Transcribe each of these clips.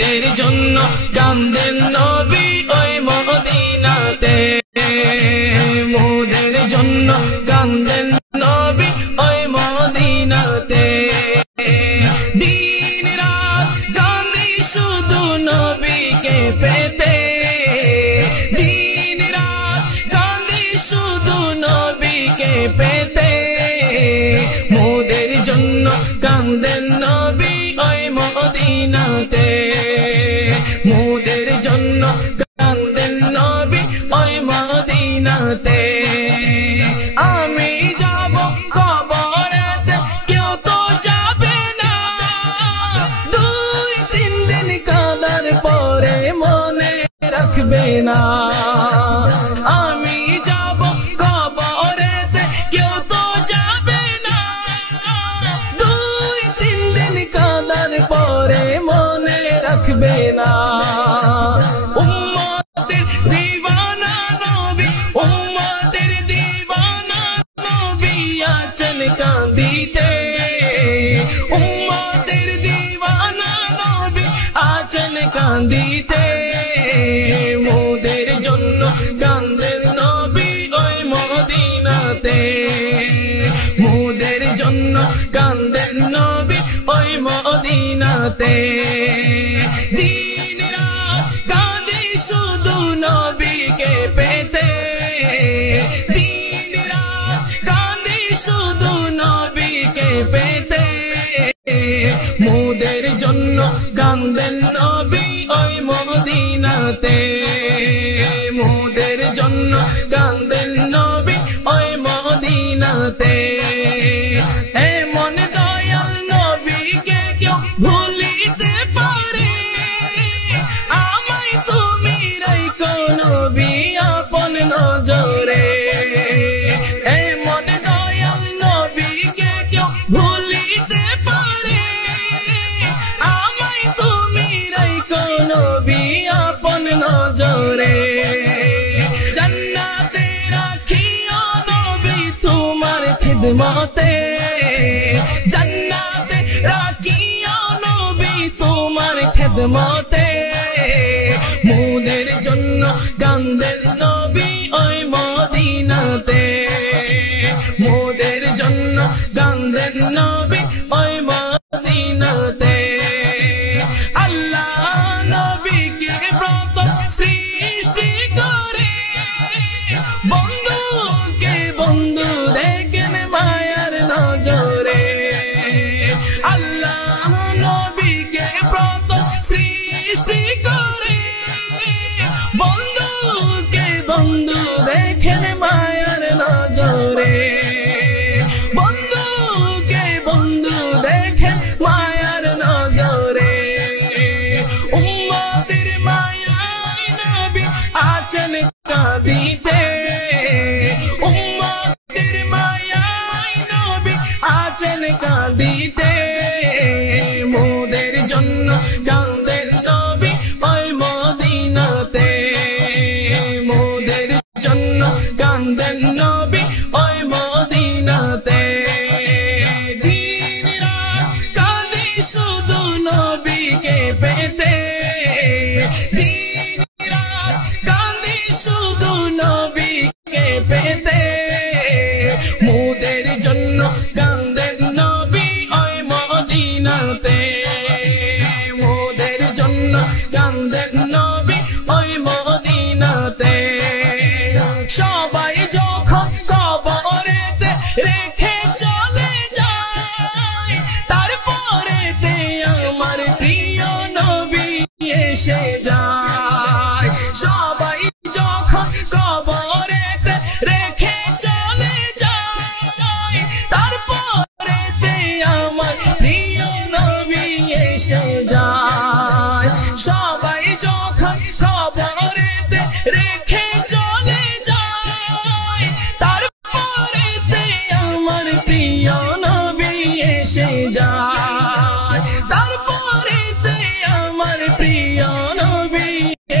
মোদের জন্য কান্দেন নবী ওই মদিনাতে মোদের জন্য কান্দেন নবী ওই মদিনাতে দিন রাত কান্দি শুধু নবীকে পেতে দিন রাত কান্দি শুধু নবীকে পেতে মোদের জন্য কান্দেন নবী ওই মদিনাতে মোদের জন্য কান্দেন নবী ওই মদিনাতে আমি যাব কবরেতে কেউ তো যাবে না দুই তিন দিন কাঁদার পরে মনে রাখবে না আমি যাব কবরেতে কেউ তো যাবে না দুই তিন দিন কাঁদার পরে মনে রাখবে না উম্মতের দিওয়ানা নবী উম্মতের দিওয়ানা নবী আছেন কাঁদিতে উম্মতের দিওয়ানা নবী আছেন কাঁদিতে মোদের জন্য কান্দেন নবী ওই মদিনাতে মোদের জন্য কান্দেন নবী ওই মদিনাতে দিন রাত কাঁদি শুধু নবীকে পেতে দিন রাত কাঁদি শুধু নবীকে পেতে মোদের জন্য কান্দেন নবী ওই মদিনাতে মোদের জন্য কান্দেন নবী ওই মদিনাতে এমন দয়াল নবীকে কেউ ভুলিতে পারে আমায় তুমি রাখো নবী আপন নজরে এমন দয়াল নবীকে কেউ ভুলিতে পারে আমায় তুমি রাখো নবী আপন নজরে জান্নাতে রাখিও নবী তোমার খিদমতে জান্নাতে রাখিও নবী তোমার খিদমতে মোদের জন্য কান্দেন নবী ওই মদিনাতে মোদের জন্য কান্দেন নবী ওই মদিনাতে আল্লাহ নবীকে প্রথম সৃষ্টি করে বন্ধুকে বন্ধু দেখেন মায়ার নজরে আল্লাহ নবীকে প্রথম সৃষ্টি করে বন্ধুকে বন্ধু দেখেন মায়ার নজরে বন্ধুকে বন্ধু দেখেন মায়ার নজরে উম্মতের মায়ায় নবী আছেন কাঁদিতে উম্মতের মায়ায় নবী আছেন কাঁদিতে মোদের জন্য কান্দেন নবী ওই মদিনাতে মোদের জন্য কান্দেন নবী ওই মদিনাতে দিন রাত কাঁদি শুধু নবীকে পেতে দিন রাত কাঁদি শুধু নবীকে পেতে মোদের জন্য কান্দেন নবী ওই মদিনাতে মোদের জন্য কান্দেন নবী ওই মদিনাতে সবাই যখন কবরেতে রেখে চলে যায় তারপরেতে আমার প্রিয় নবী এসে যায় সবাই যখন কবরেতে রেখে চলে যায় তারপরেতে আমার প্রিয় নবী এসে যায় সবাই যখন কবরেতে রেখে চলে যায় তারপরেতে আমার প্রিয় নবী এসে যায় তারপরেতে আমার প্রিয় নবী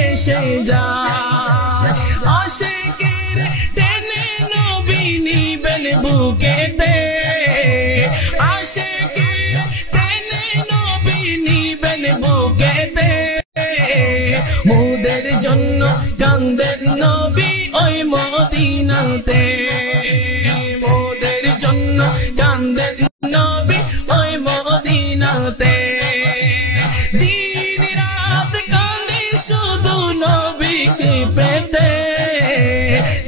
এসে যায় আশিকের টেনে নবী নিবেন বুকেতে আশিকের টেনে নবী নিবেন বুকেতে মোদের জন্য কান্দেন নবী ওই মদিনাতে মোদের জন্য কান্দেন নবী ওই মদিনাতে দিন রাত কান্দি শুধু নবীকে পেতে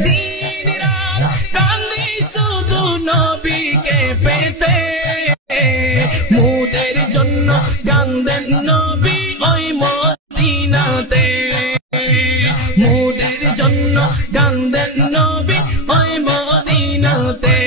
দিন রাত কান্দি শুধু নবীকে পেতে মোদের জন্য কান্দেন নবী ওই মদিনাতে মোদের জন্য কান্দেন নবী ওই মদিনাতে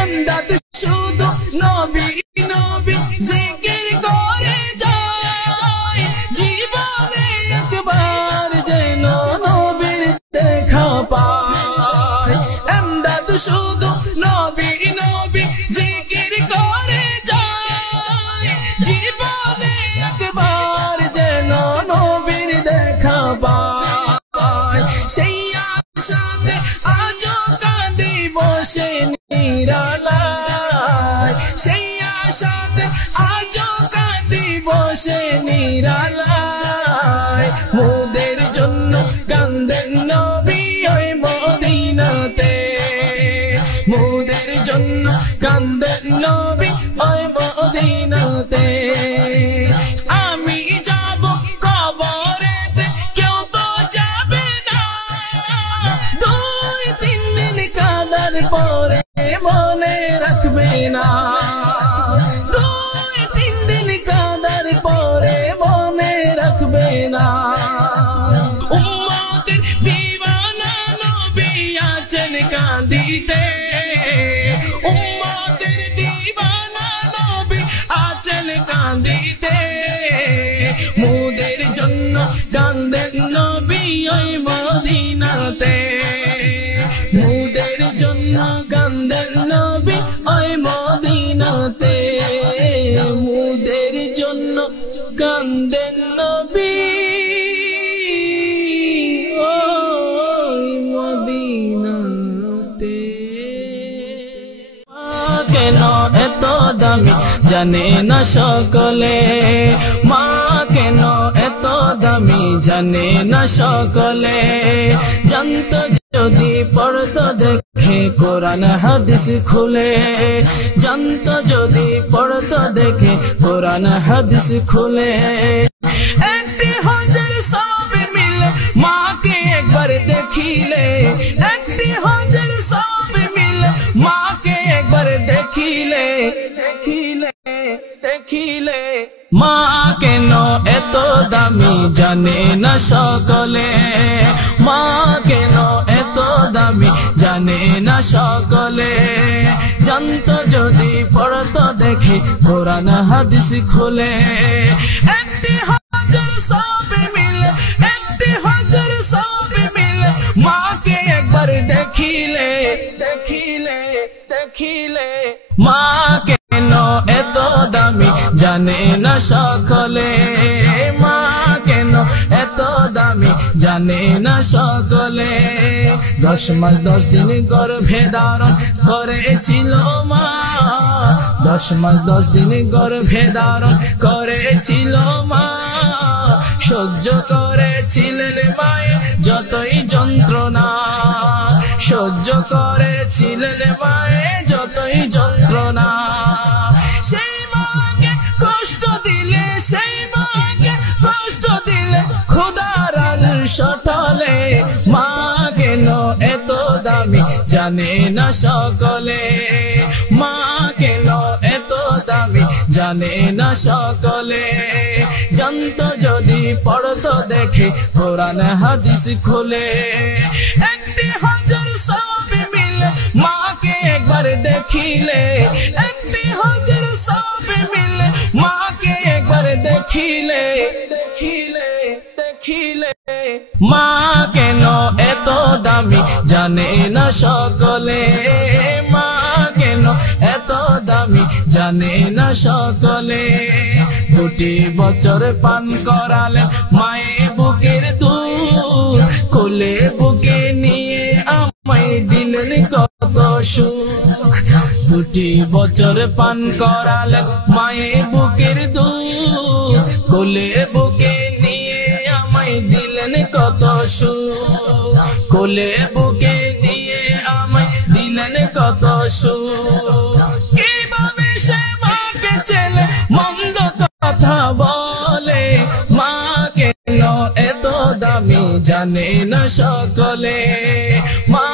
এমদাদ শুধু নবী নবী জিকির করে যায় জীবনে একবার যেন নবীর দেখা পায় এমদাদ শুধু নবী নবী জিকির করে যায় জীবনে একবার যেন নবীর দেখা পায় সেই আশাতে আজও কাঁদি বসে নিরালায় সেই আশাতে আজও কাঁদি বসে নিরালায় মোদের জন্য কান্দেন নবী ওই মদিনাতে মোদের জন্য কান্দেন নবী ওই মদিনাতে আমি যাব কবরেতে কেউ তো যাবে না 2-3 দিন কাঁদার পরে মনে রাখবে না 2-3 দিন কাঁদার পরে মনে রাখবে না উম্মতের দিওয়ানা নবী আছেন কাঁদিতে উম্মতের দিওয়ানা নবী আছেন কাঁদিতে মোদের জন্য কাঁদেন নবী ওই মদিনাতে মোদের জন্য কাঁদেন নবী ওই মদিনাতে মোদের জন্য কাঁদেন নবী ওই মদিনাতে কেন এত দামি জানে না সকলে মা কেন এত দামি জানে না সকলে জানতো যদি পড়তো দেখে কোরআন হাদিস খুলে জানতো যদি পড়তো দেখে কোরআন হাদিস খুলে একটি হাজার সব মিলে মাকে একবার দেখিলে একটি হাজার সব মিলে মাকে একবার দেখিলে দেখিলে দেখিলে মা কেন এত দামি জানে না সকলে মা কেন এত দামি জানে না সকলে জানতো যদি পড়তো দেখে কোরআন হাদিস খুলে একটি হাজার সব মিলে একটি হাজার সব মিলে মাকে একবার দেখিলে দেখিলে দেখিলে মা কেন এত দামি জানে না সকলে মা কেন এত দামি জানে না সকলে 10 মাস 10 দিন গর্ভে ধারণ করেছিল মা 10 মাস 10 দিন গর্ভে ধারণ করেছিল মা সহ্য করেছিলেন মায়ে যতই যন্ত্রণা সহ্য করেছিলেন মায়ে যতই যন্ত্রণা সেই মাকে কষ্ট দিলে সেই মাকে কষ্ট দিলে খোদার সটলে মা কেন এত দামি জানে না সকলে মা কেন এত দামি জানে না সকলে জানতো যদি পড়তো দেখে কোরআন হাদিস খুলে একটি হাজার সব মিলে মাকে একবার দেখিলে একটি হাজার সব মিলে মাকে একবার দেখিলে দেখিলে দেখিলে মা কেন এত দামি জানে না সকলে মা কেন এত দামি জানে না সকলে 2 বছর পান করালে মায়ে বুকের দুধ কোলে বুকে নিয়ে আমায় দিলেন কত সুখ 2 বছর পান করালে মায়ে বুকের দুধ কোলে বুকে নিয়ে দিলেন কত সুখ, কোলে বুকে নিয়ে আমায় দিলেন কত সুখ। কিভাবে সে মাকে ছেলে মন্দ কথা বলে, মা কেন এত দামি জানে না সকলে, মা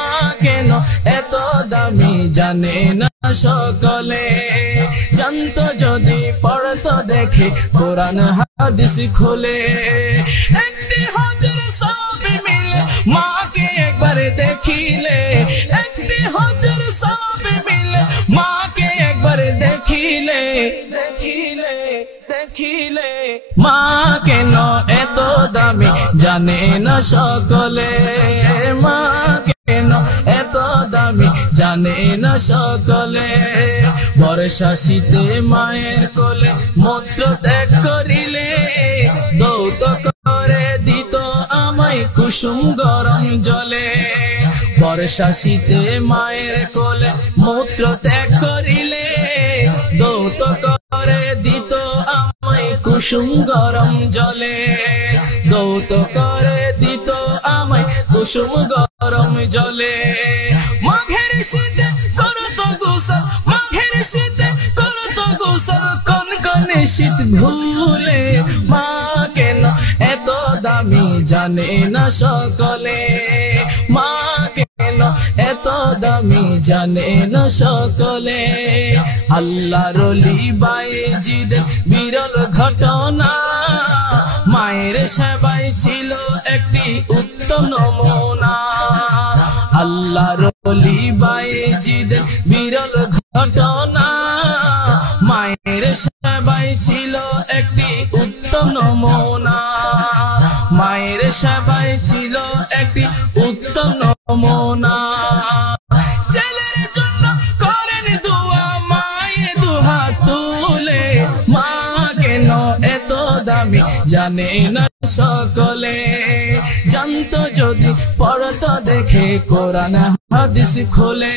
কেন এত দামি জানে না সকলে। জানতো যদি পড়তো দেখে কোরআন হাদিস খুলে, একটি হজের সওয়াব মিলে মাকে একবার দেখিলে, একটি হজের সওয়াব মিলে মাকে একবার দেখিলে, দেখিলে দেখিলে। মা কেন এত দামি জানে না সকলে, মা কেন এত দামি জানে না সকলে। বর্ষা শীতে মায়ের কোলে মূত্র ত্যাগ করিলে, দৌত করে দিত আমায় কুসুম গরম জলে। বর্ষা শীতে মায়ের কোলে মূত্র ত্যাগ করিলে, দৌত করে দিত আমায় কুসুম গরম জলে, দৌত করে দিত আমায় কুসুম গরম জলে। মাঘের শীতে করতো গোসল, মাঘের শীতে করতো গোসল, কোন কোন শীত ভুলে। মা কেন এত দামি জানে না সকলে, মা কেন এত দামি জানে না সকলে। আল্লাহর ওলি বাইজিদের বিরল ঘটনা, মায়ের সেবায় ছিল একটি উত্তম নমুনা। আল্লাহর ওলি বাইজিদের বিরল ঘটনা, মায়ের সেবায় ছিল একটি উত্তম নমুনা, মায়ের সেবায় ছিল একটি উত্তম নমুনা। ছেলের জন্য করেন দোয়া মায়ে দুহাত তুলে, মা কেন এত দামি জানে না সকলে। জানতো যদি পড়তো দেখে কোরআন হাদিস খুলে,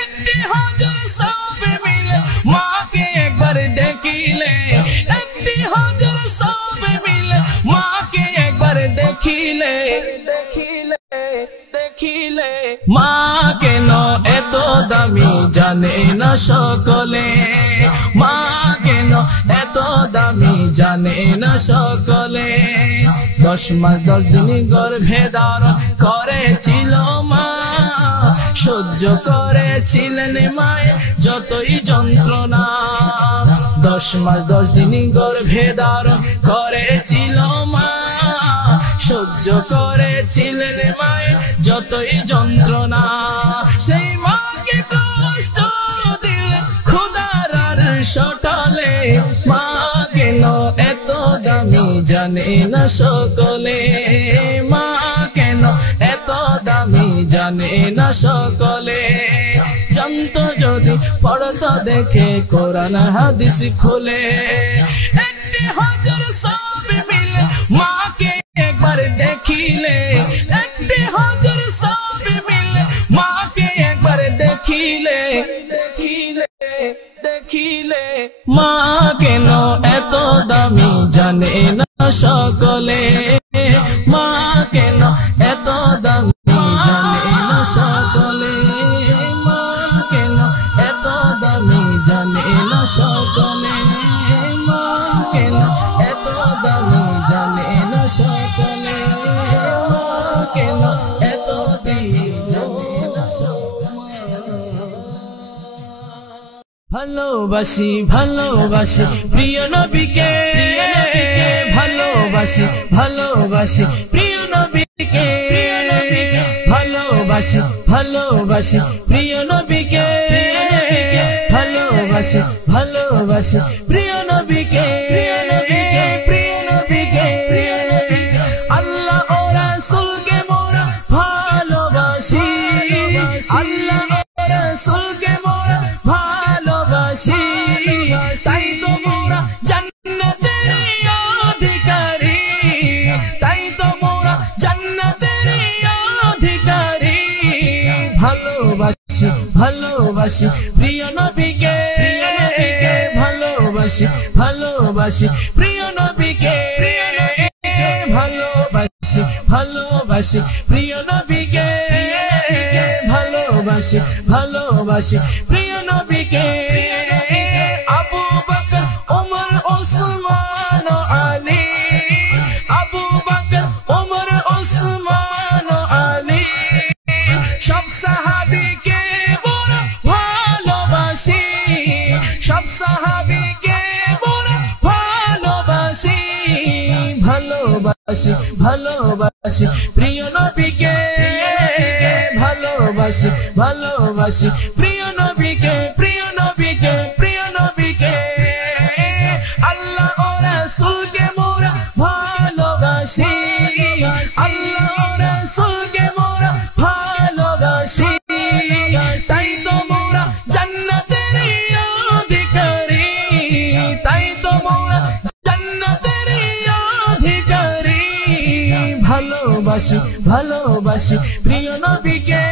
একটি হজের সওয়াব মিলে মাকে একবার দেখিলে, একটি হজের সওয়াব মিলে মাকে একবার দেখিলে, দেখিলে দেখিলে। মা কেন এত দামি জানে না সকলে, মা কেন এত দামি জানে না সকলে। 10 মাস 10 দিন গর্ভে ধারণ করেছিল মা, সহ্য করেছিলেন মায়ের যতই যন্ত্রণা। 10 মাস 10 দিন গর্ভে ধারণ করেছিল মা, সহ্য করেছিলেন মায়ের যতই যন্ত্রণা। সেই মাকে কষ্ট দিলে খোদার সটলে, মা কেন এত দামি জানে না সকলে, মা কেন এত দামি জানে না সকলে। জানতো যদি পড়তো দেখে কোরআন হাদিস খুলে, একটি হজের সওয়াব মিলে মাকে একবার দেখিলে, একটি হজের সওয়াব মিলে মাকে একবার দেখিলে, দেখিলে দেখিলে। মা কেন এত দামি জানে না সকলে, মা কেন এত দামি জানে না সকলে, মা কেন এত দামি জানে না সকলে, মা কেন এত দামি জানে না সকলে, মা কেন এত দামি জানে না সকলে। ভালোবাসি ভালোবাসি প্রিয় নবীকে, ভালোবাসি ভালোবাসি প্রিয় নবীকে, ভালোবাসি ভালোবাসি প্রিয় নবীকে, ভালোবাসি ভালোবাসি প্রিয় নবীকে, প্রিয় নবীকে, প্রিয় নবীকে, প্রিয় নবীকে। আল্লাহ ও রাসূলকে মোরা ভালোবাসি, আল্লাহ ও রাসূলকে মোরা ভালোবাসি, তাই তো মোরা জান্নাতের অধিকারী, তাই তো মোরা জান্নাতের অধিকারী। ভালোবাসি ভালোবাসি প্রিয় নবীকে, ভালোবাসি ভালোবাসি প্রিয় নবীকে, ভালোবাসি ভালোবাসি প্রিয় নবীকে ভালোবাসি ভালোবাসি প্রিয় নবীকে আবু বকর ওমর ওসমান আলী আবু বকর ওমর ওসমান আলী সব সাহাবীকে বড় ভালোবাসি সব সাহাবীকে বড় ভালোবাসি ভালোবাসি ভালোবাসি প্রিয় নবীকে ভালোবাসি ভালোবাসি প্রিয় নবীকে প্রিয় নবীকে প্রিয় নবীকে আল্লাহ ও রাসূলকে মোরা ভালোবাসি আল্লাহ ও রাসূলকে মোরা ভালোবাসি তাই তো মোরা জান্নাতের অধিকারী তাই তো মোরা জান্নাতের অধিকারী ভালোবাসি ভালোবাসি প্রিয় নবীকে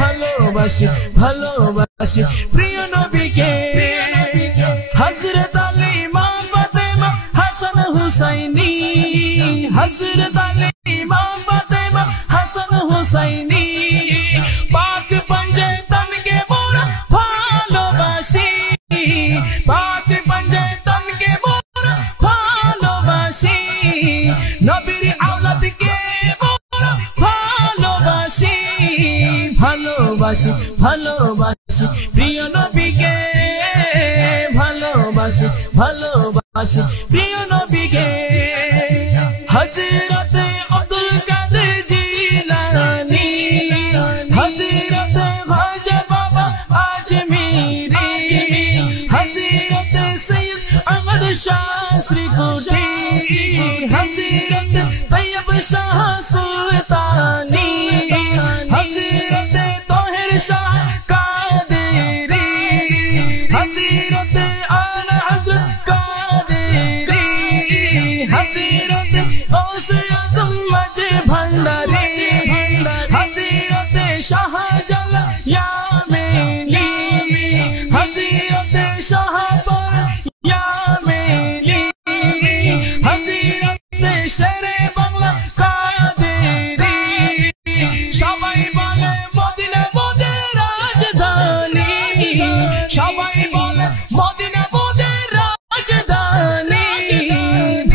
ভালোবাসি ভালোবাসি প্রিয় নবীকে হযরত আলী মা ফাতেমা হাসান হুসাইনি হযরত আলী মা ফাতেমা হাসান হুসাইনি পাক পঞ্জতনকে মোরা ভালোবাসি পাক পঞ্জতনকে মোরা ভালোবাসি নবীর আওলাদকে মোরা ভালোবাসি ভালোবাসি ভালোবাসি প্রিয় নবীকে ভালোবাসি ভালোবাসি প্রিয় নবীকে হযরত আব্দুল কাদের জিলানী হযরত খাজা বাবা আজমিরি হযরত সৈয়দ আহমদ শাহ শ্রীকুটি হযরত তৈয়ব শাহ সুলতানী হযরত তাহির শাহ কাদেরি হযরত আলা হযরত কাদেরি হযরত গৌস আজম মজে ভান্ডারি হযরত শাহজালাল ইয়ামেনি হযরত শাহপর ইয়ামেনি হযরত শেরে বাংলা কাদেরি সবাই বলে মদিনা মোদের রাজধানী সবাই বলে মদিনা মোদের রাজধানী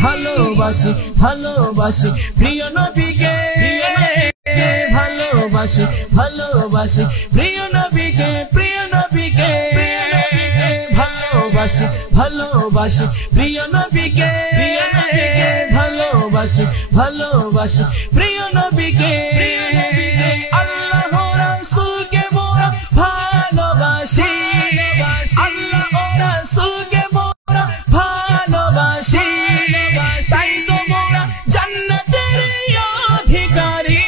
ভালোবাসি ভালোবাসি প্রিয় নবীকে ভালোবাসি ভালোবাসি প্রিয় নবীকে প্রিয় নবীকে ভালোবাসি ভালোবাসি প্রিয় নবীকে ভালোবাসি ভালোবাসি প্রিয় নবীকে আল্লাহ ও রাসূলকে মোরা ভালোবাসি আল্লাহ ও রাসূলকে মোরা ভালোবাসি তাই তো মোরা জান্নাতের অধিকারী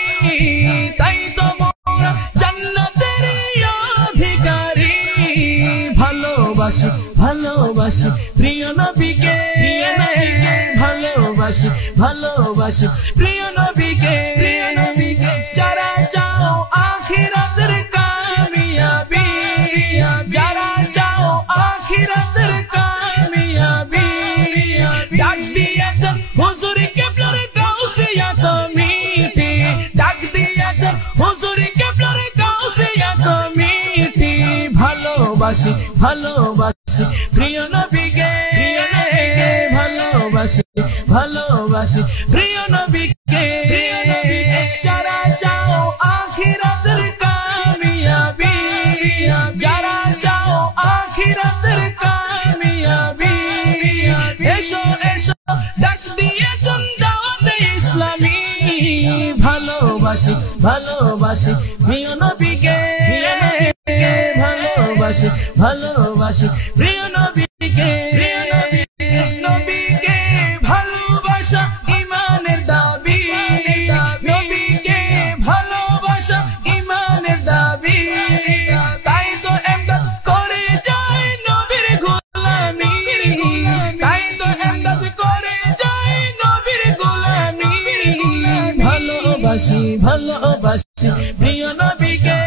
তাই তো মোরা জান্নাতের অধিকারী ভালোবাসি ভালোবাসি প্রিয় নবীকে ভালোবাসি ভালোবাসি প্রিয় নবীকে যারা চাও আখিরাতের কামিয়াবি যারা চাও আখিরাতের কামিয়াবি ডাক দিয়েছেন হুজুর কিবলার গাউসিয়া কমিটি ডাক দিয়েছেন হুজুর কিবলার গাউসিয়া কমিটি ভালোবাসি ভালোবাসি প্রিয় নবীকে ভালোবাসি ভালোবাসি প্রিয় নবীকে যারা চাও আখিরাতের কামিয়াবি যারা চাও আখিরাতের কামিয়াবি এসো এসো ডাক দিয়েছেন দাওয়াত ইসলামী ভালোবাসি ভালোবাসি প্রিয় নবীকে ভালোবাসি ভালোবাসি প্রিয় নবীকে নবীকে ভালোবাসা ইমানের দাবি নবীকে ভালোবাসা ইমানের দাবি তাই তো ইমদাদ করে যায় নবীর গোলামি তাই তো ইমদাদ করে যায় নবীর গোলামি ভালোবাসি ভালোবাসি প্রিয় নবীকে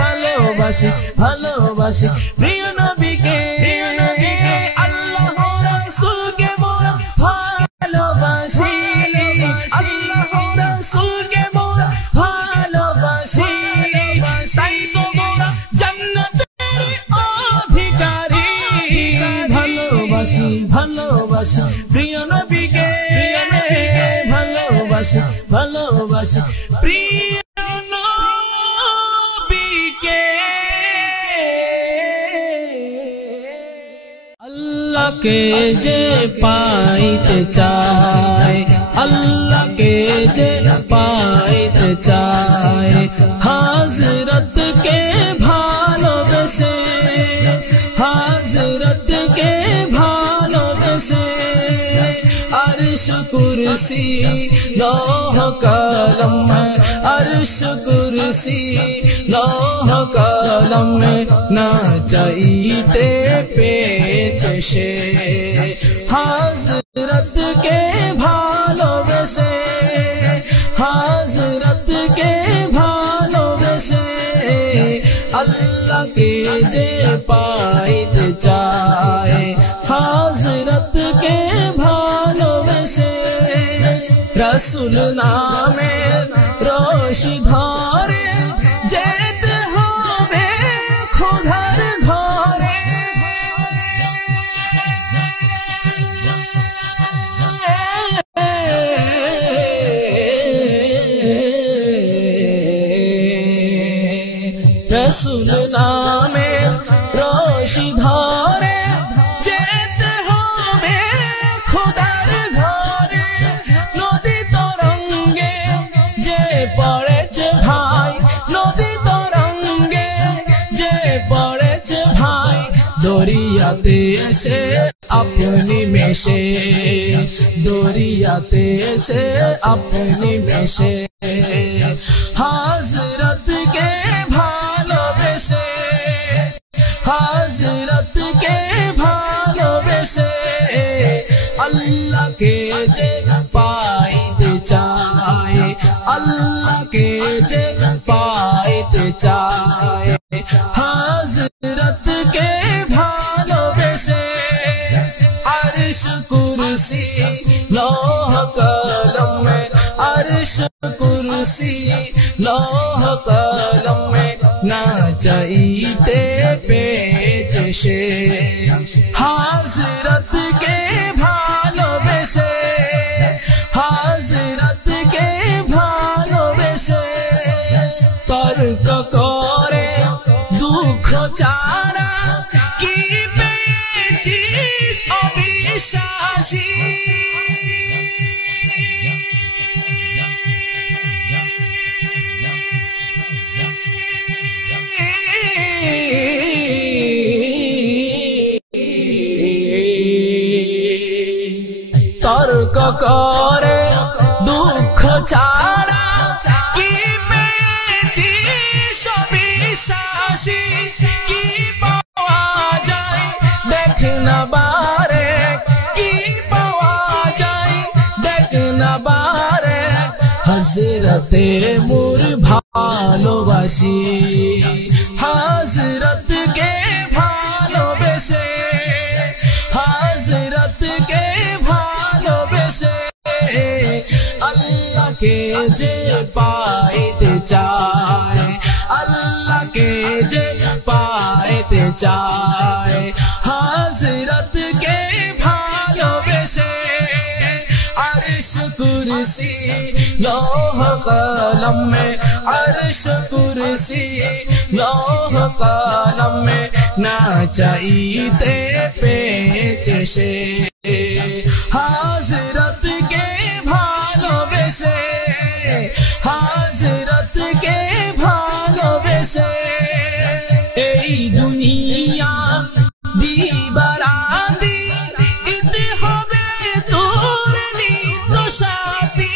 ভালোবাসি ভালোবাসি প্রিয় নবীকে আল্লাহ রাসূলকে মোরা ভালোবাসি প্রিয় নবীকে ভালোবাসি ভালোবাসি প্রিয় নবীকে আল্লাহকে যে পাইতে চায় আল্লাহকে যে পাইতে চায় হযরত কে ভালোবেসে হযরত কে ভালোবেসে अर्श कुर्सी लौह कलम अर्श कुर्सी लौह कलम ना चाहते पेचे हज़रत के भालोबेसे हज़रत के भालोबेसे अल्लाह के जे पाइते चाहे हज़रत के रसूल नामे रोश धरे जेते होबे खुदार घरे रसूल नामे रोश धरे जेते होबे खुदार पड़ेছে भाई नदी तरंगे जे पड़ेছে भाई दरियाते से अपनी मेशे दरियाते से अपनी मेशे हज़रत के भालोबेसे हज़रत के भालोबेसे अल्लाह के जे पाइते चाहे अल्लाह के जे पाइते चाहे हज़रत के भालोबेसे अर्श कुर्सी लौह कलम अर्श कुर्सी लौह कलम ना चाहते पेचे हज़रत के भालोबेसे हज़रत के भालोबेसे तर्क करे दुख चारा की पेचिस अविश्वासी तर्क करे दुख चारा की पेचिस अविश्वासी की पावा जाए देखना बारे की पावा जाए देखना बारे हज़रते मोर भालोबासी हज़रत के भालोबेसे हज़रत के भालोबेसे अल्लाह के जे पाइते चाहे अल्लाह के जे पाइते चाहे हज़रत के भालोबेसे अर्श कुर्सी लौह कलम में अर्श कुर्सी लौह कलम में ना चाहते पेचे हज़रत के भालोबेसे हज़रत के भालोबेसे এই দুনিয়া দিবারাতি ইতে হবে তোর নিত্য সাথী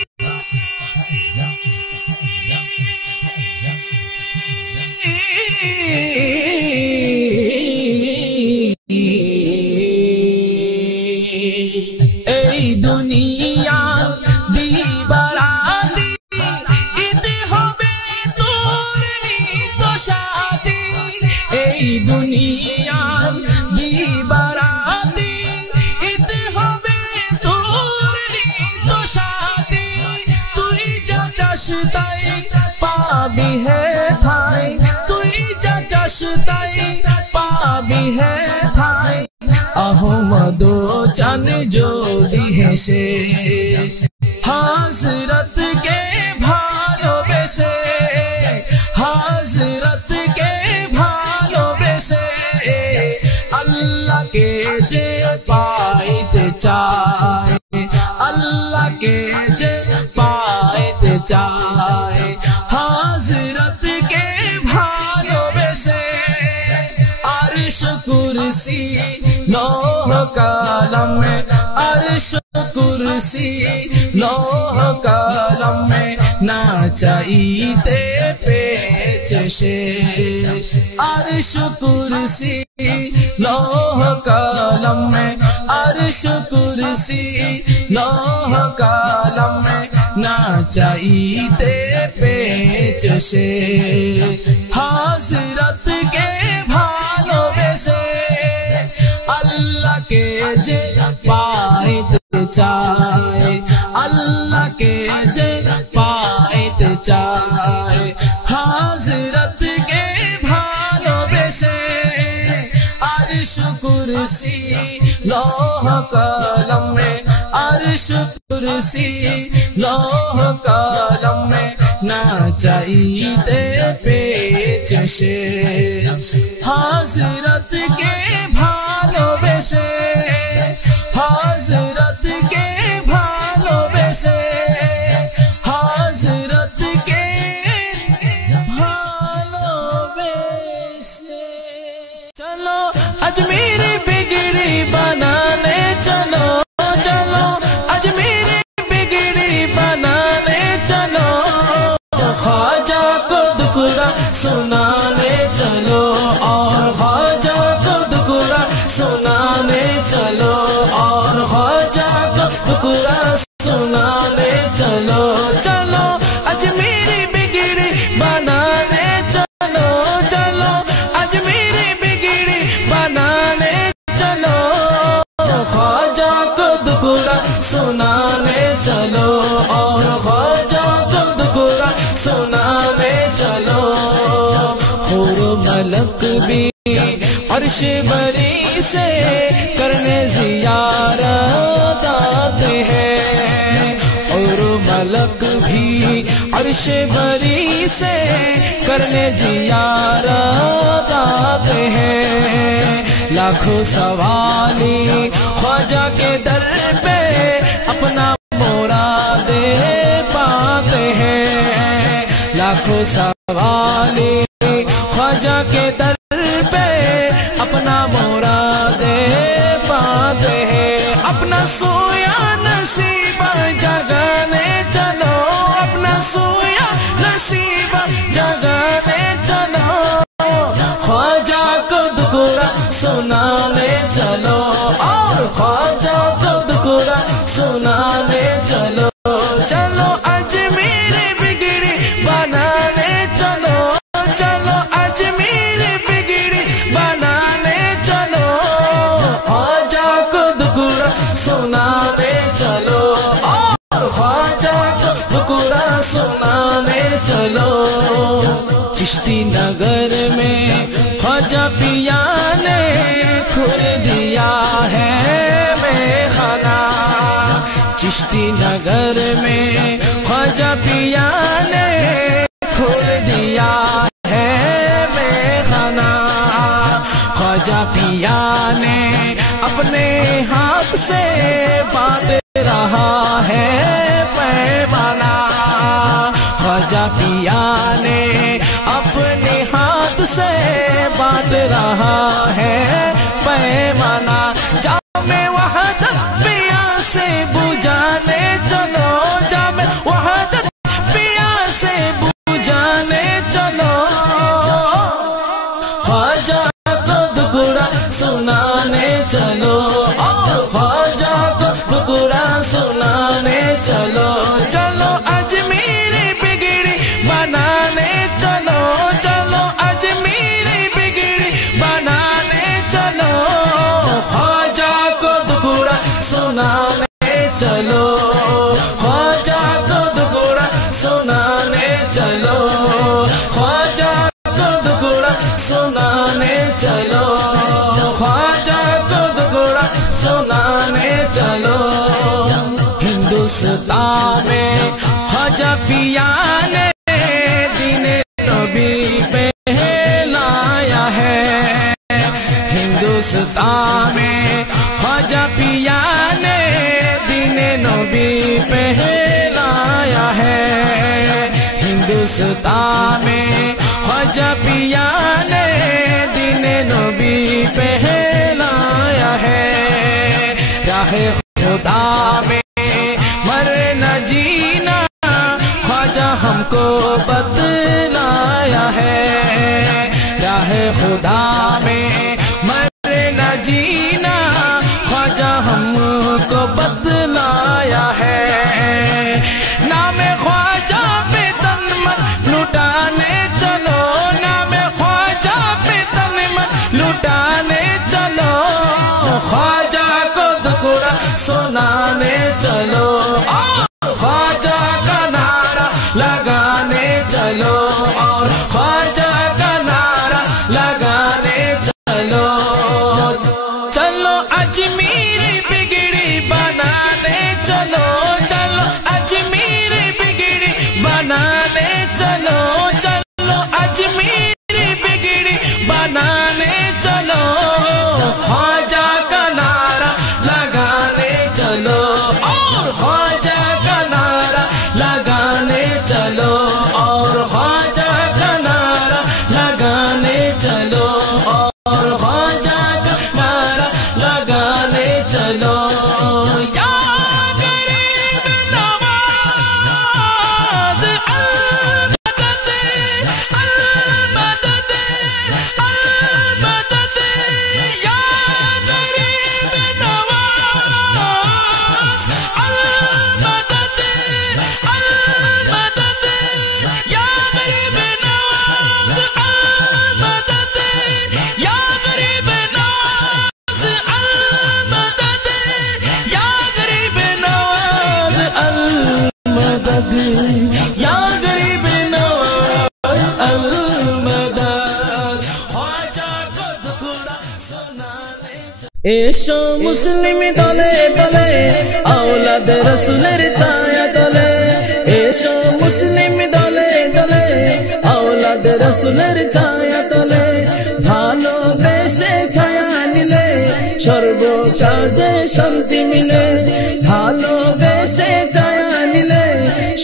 এই দুনিয়া দিবারাতি ইতে হবে তোর নিত্য সাথী এই দুনিয়া দিবারাতি ইতে হবে তোর নিত্য সাথী তুই যা চাস তাই পাবি হে ভাই তুই যা চাস তাই পাবি হে ভাই अहमद দো চান যদি হেসে হযরত কে ভালোবেসে হযরত কে ভালোবেসে আল্লাহকে যে পাইতে চায় আল্লাহকে যে পাইতে চায় হযরত কে ভালোবেসে अर्श कुर्सी लौह कलम में अर्श कुर्सी लौह कलम में ना चाहिए पेचशे अर्श कुर्सी लौह कलम में अर्श कुर्सी लौह कलम में ना चाहिए पेचशे हज़रत के ভালোবেসে আল্লাহকে যে পাইতে চায় আল্লাহকে যে পাইতে চায় হযরত কে ভালোবেসে अर्श कुर्सी लौह कलम में अर्श कुर्सी लौह कलम में ना चाहिए पेचशे हज़रत के भालोबेसे हज़रत के भालोबेसे हज़रत के भालोबेसे चलो अजमेर बिगड़ी बनाने चलो चलो अजमेर बिगड़ी बनाने चलो ख्वाजा को दुखड़ा सुनाने चलो और ख्वाजा को दुखड़ा सुनाने चलो और ख्वाजा को दुखड़ा सुनाने चलो चलो अजमेर बिगड़ी बनाने चलो चलो अजमेर बिगड़ी बनाने चलो ख्वाजा को दुखड़ा सुनाने चलो और ख्वाजा को दुखड़ा सुनाने चलो हुर मलक भी अर्श बरी से करने ज़ियारत आते हैं और मलक भी अर्श बरी से करने ज़ियारत आते हैं लाखों सवाली ख्वाजा के दर पे अपना मुरादे पाते हैं लाखों सवाली ख्वाजा के दर पे अपना मुरादे पाते हैं अपना सोया नसीब जगाने चलो अपना सोया नसीब जगाने चलो ख्वाजा को दुखड़ा सुनाने चलो और ख्वाजा को दुखड़ा सुनाने चलो चलो अजमेर बिगड़ी बनाने चलो चलो अजमेर बिगड़ी बनाने चलो ख्वाजा को दुखड़ा सुनाने चलो और ख्वाजा को दुखड़ा सुनाने चलो चिश्ती नगर में ख्वाजा पिया ने खुल दिया है मेखाना चिश्ती नगर में ख्वाजा पिया ने खुल दिया है मेखाना ख्वाजा पिया ने अपने हाथ से बांध रहा है पैमाना ख्वाजा पिया ने अपने हाथ से बांध रहा है पैमाना जामे वहदत पिया से बुझाने चलो जामे वहदत पिया से बुझाने चलो ख्वाजा को दुखड़ा सुनाने चलो और ख्वाजा को दुखड़ा सुनाने चलो चलो अजमेर बिगड़ी बनाने चलो चलो अजमेर बिगड़ी बनाने चलो ख्वाजा को दुखड़ा सुनाने चलो ख्वाजा को दुखड़ा सुनाने चलो ख्वाजा को दुखड़ा सुनाने चलो ख्वाजा को दुखड़ा सुना हिंदुस्तान में ख्वाजा पिया ने दीन नबी पे लाया है। हिंदुस्तान में ख्वाजा पिया ने दीन नबी पे लाया है। हिंदुस्तान में ख्वाजा पिया ने दीन नबी पे लाया है। राहे खुदा में मरे न जीना ख्वाजा हमको बतलाया है। राहे खुदा में मरे न जीना ख्वाजा हमको बतलाया है। नाम ख्वाजा पे तन मन लुटाने चलो, नाम ख्वाजा पे तन मन लुटाने चलो, ख्वाजा को दुखड़ा सुनाने चलो, ख्वाजा का नारा लगाने चलो, और ख्वाजा का नारा लगाने चलो। चलो अजमीर बिगड़ी बनाने चलो, चलो अजमीर बिगड़ी बनाने चलो, चलो अजमीर बिगड़ी बनाने चलो, ख्वाजा का नारा लगाने चलो, और ख्वाजा का नारा लगाने चलो, और ख्वाजा का नारा लगाने चलो, और ख्वाजा का नारा लगाने चलो। या गरीब नवाज अल-मदद अल-मदद अल-मदद, या गरीब नवाज अल-मदद अल-मदद, या गरीब नवाज अल-मदद, या गरीब नवाज अल-मदद, या गरीब नवाज अल-मदद, या गरीब नवाज अल-मदद, ख्वाजा को दुखड़ा सुनाने। एशो मुस्लिम दले दले औलाद रसूलेर छाया तले, एशो मुस्लिम दले दले औलाद रसूलेर छाया तले, ভালোবেসে ছায়া নিলে সর্বকাজে শান্তি মিলে, ভালোবেসে ছায়া নিলে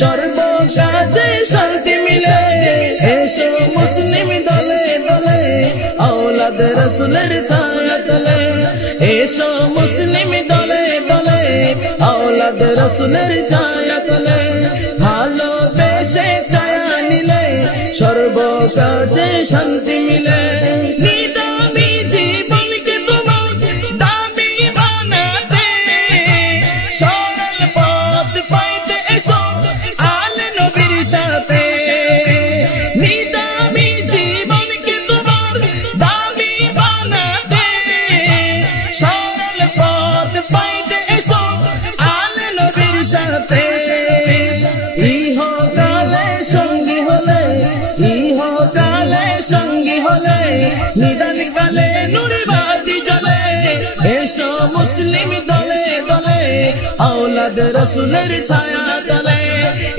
সর্বকাজে শান্তি মিলে। এসো মুসলিম দলে দলে औलाद रसूलेर छाया तले, एसो मुस्लिम दले दले औलाद रसूलेर छाया तले, ভালোবেসে ছায়া নিলে সর্বকাজে শান্তি মিলে। নিদামি জীবনকে তোমার দামি বানাতে, সরল পথ পাইতে এসো আলে নবীর সাথে। নিদামি জীবনকে তোমার দামি বানাতে, সরল পথ পাইতে এসো আলে নবীর সাথে। ইহকালে সঙ্গী হলে, ইহকালে সঙ্গী হলে, নিদান কালে নূর বাতি জ্বলে। এসো মুসলিম দলে দলে औलाद रसूलेर छाया तले,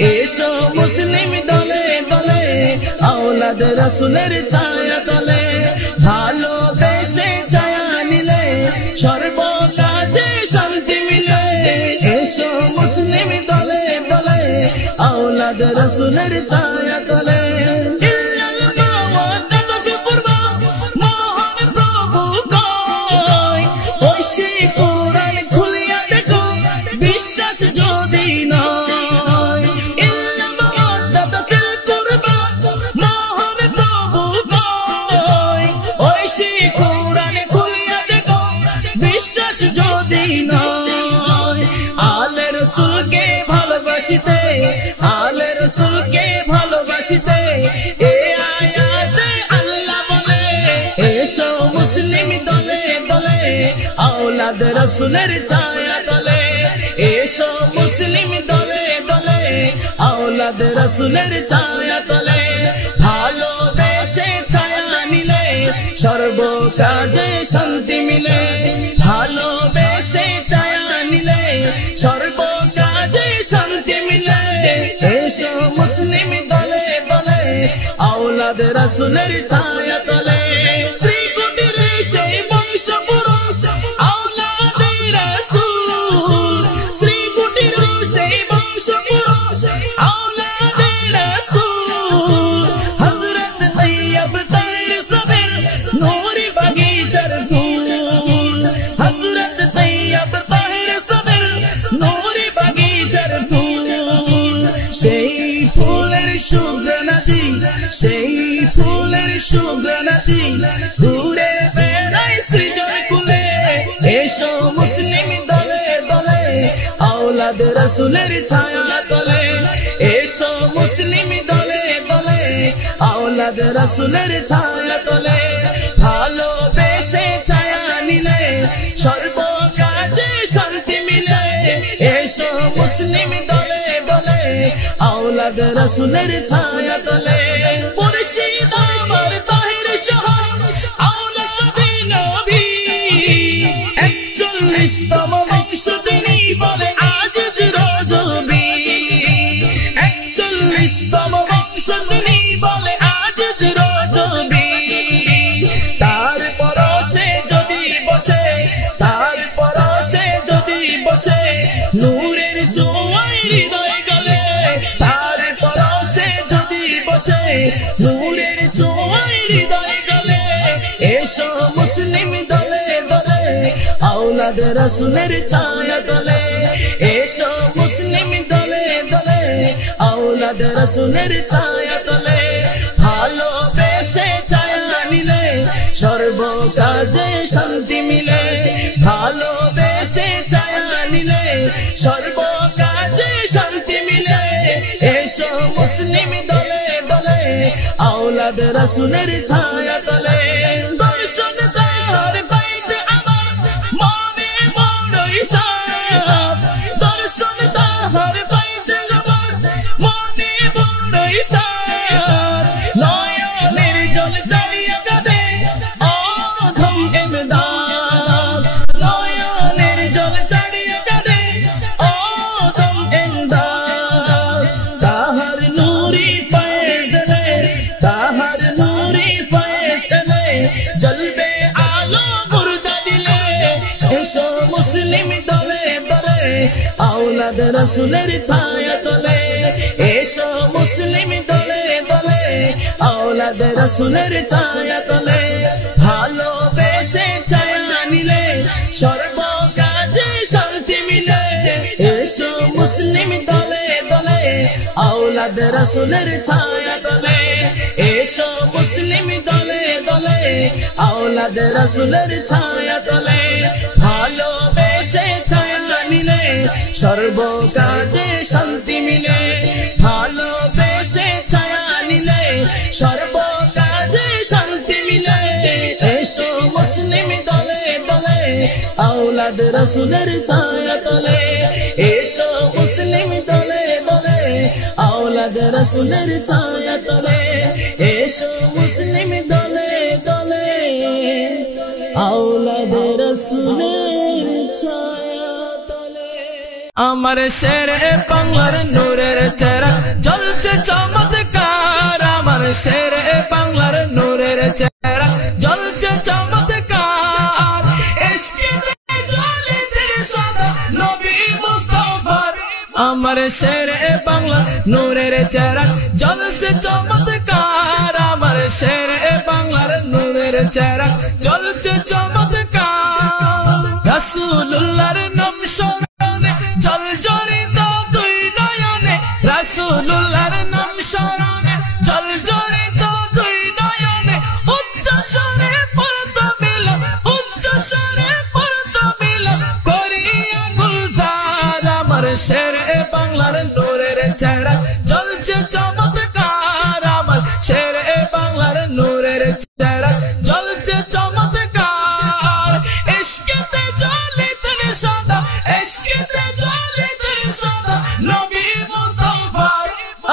एसो मुस्लिम दले दले औलाद रसूलेर छाया तले, ভালোবেসে ছায়া নিলে সর্বকাজে শান্তি মিলে। এসো মুসলিম দলে দলে औलाद रसूलेर छाया तले। বিশ্বাস যদি নয়, ইল্লা মাওয়াদ্দাত ফিল কুরবা, মহান প্রভু কয়, ওই সেই কোরআন খুলিয়া দেখো, বিশ্বাস যদি নয়। আলে রাসূলকে ভালোবাসিতে, আলে রাসূলকে ভালোবাসিতে, এ আয়াতে আল্লাহ বলে, এসো মুসলিম দলে দলে औलाद रसूलेर छाया तले, एसो मुस्लिम दले दले औलाद रसूलेर छाया तले, ভালোবেসে ছায়া নিলে সর্বকাজে শান্তি মিলে, ভালোবেসে ছায়া নিলে সর্বকাজে রাসূলের ছায়া তলে শ্রীকুটিরে সেই বংশ পুরুষ আওলাদে রাসূল শ্রীকুটিরে সেই বংশ পুরুষ আওলাদে রাসূল হযরত তৈয়ব তাহির সবের নূরি বাগিচার ফুল হযরত তৈয়ব তাহির সবের নূরি বাগিচার ফুল সেই ফুলের সুগন্ধি সেই ফুলের সুগন্ধি ঘুরে বেড়ায় সৃজন কুলে এসো মুসলিম দলে দলে আওলাদ রাসূলের ছায়া তলে এসো মুসলিম দলে দলে আওলাদ রাসূলের ছায়া তলে ভালোবেসে ছায়া নিলে সর্ব কাজে শান্তি মিলে এসো মুসলিম দলে দলে আওলাদ রাসূলের ছায়া তলে মুর্শিদ আমার তাহির শহর আওলাদে নবী 41তম বংশ তিনি বলে আজ রজবী 41তম বংশ তিনি বলে আজ রজবী তার পরশে যদি বসে তার পরশে যদি বসে নূরের জোয়ার হৃদয় গলে তার পরশে যদি বসে নূরের জোয়ার হৃদয় গলে এসো মুসলিম দলে দলে আওলাদ রাসূলের ছায়া তলে এসো মুসলিম দলে দলে আওলাদ রাসূলের ছায়া তলে ভালোবেসে ছায়া নিলে সর্ব কাজে শান্তি মিলে ভালোবেসে ছায়া নিলে সর্ব কাজে শান্তি মিলে এসো মুসলিম দলে দলে আওলাদ রাসূলের ছায়া তলে দর্শন তার পাইতে আমার মনে বড়ই সাধ দর্শন তার পাইতে আমার মনে বড়ই সাধ নয়নের জল চালিয়ে কাঁদে অধম ইমদাদ নয়নের জল চালিয়ে কাঁদে অধম ইমদাদ তাহার নূরি ফয়জলে তাহার নূরি ফয়জলে জ্বলবে আলো মুর্দা দিলে এসো মুসলিম দলে দলে আওলাদ রাসূলের ছায়া তলে এসো মুসলিম দলে দলে আওলাদ রাসূলের ছায়া তলে ভালোবেসে ছায়া নিলে সর্ব কাজে শান্তি মিলে এসো মুসলিম দলে দলে আওলাদ রাসূলের ছায়া তলে এসো মুসলিম দলে দলে আওলাদ রাসূলের ছায়া তলে ভালোবেসে ছায়া নিলে সর্ব কাজে শান্তি মিলে ভালোবেসে ছায়া নিলে সর্ব কাজে শান্তি মিলে এসো মুসলিম দলে দলে আওলাদ রাসূলের ছায়া তলে এসো মুসলিম দলে দলে আওলাদ রাসূলের ছায়া তলে এসো মুসলিম দলে দলে আওলাদ রাসূলের ছায়া তলে আমার শেরে বাংলার নূরের চেহারা জ্বলছে চমৎকার আমার শেরে বাংলার নূরের চেহারা জ্বলছে চমৎকার ইশকে জ্বলে তেরে সদা নবী মুস্তাফার আমার শেরে বাংলা নূরের চেহারা জ্বলছে চমৎকার আমার শেরে বাংলার নূরের চেহারা জ্বলছে চমৎকার রাসূলুল্লাহর নাম স্মরণে জল জড়িত দুই নয়নে রাসূলুল্লাহর নাম স্মরণে জল জড়িত দুই নয়নে উচ্চ স্বরে পড়তো মিলন উচ্চ স্বরে পড়তো মিলন করিয়া গুলজার আমার শেরে বাংলার নূরের চেহারা জ্বলছে চমৎকার আমার শেরে বাংলার নূরের চেহারা জ্বলছে চমৎকার ইশকেতে জ্বলে তেরে সদা ইশকেতে জ্বলে তেরে সদা নবী মুস্তাফার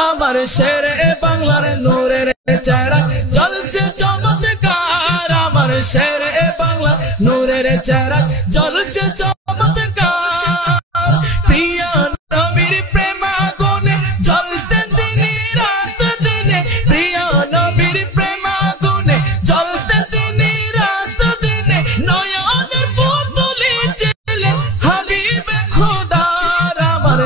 আমার শেরে বাংলার নূরের চেহারা জ্বলছে চমৎকার আমার শেরে বাংলা নূরের চেহারা জ্বলছে চমৎকার প্রিয় নবীর প্রেম আগুনে জ্বলতে দিনে রাত দিনে প্রিয় নবীর প্রেম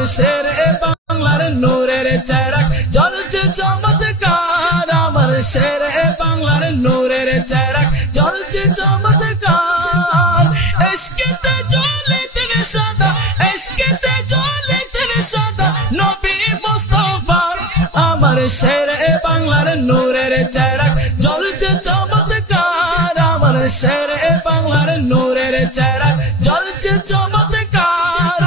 শেরে বাংলার নূরের চেরাগ জ্বলছে চমৎকার আমার শেরে বাংলার নূরের চেরাগ জ্বলছে চমৎকার ইশকেতে জ্বলে তেরে সাদা ইশকেতে জ্বলে তেরে সাদা নবী মুস্তাফা আমার শেরে বাংলার নূরের চেরাগ জ্বলছে চমৎকার আমার শেরে বাংলার নূরের চেরাগ জ্বলছে চমৎকার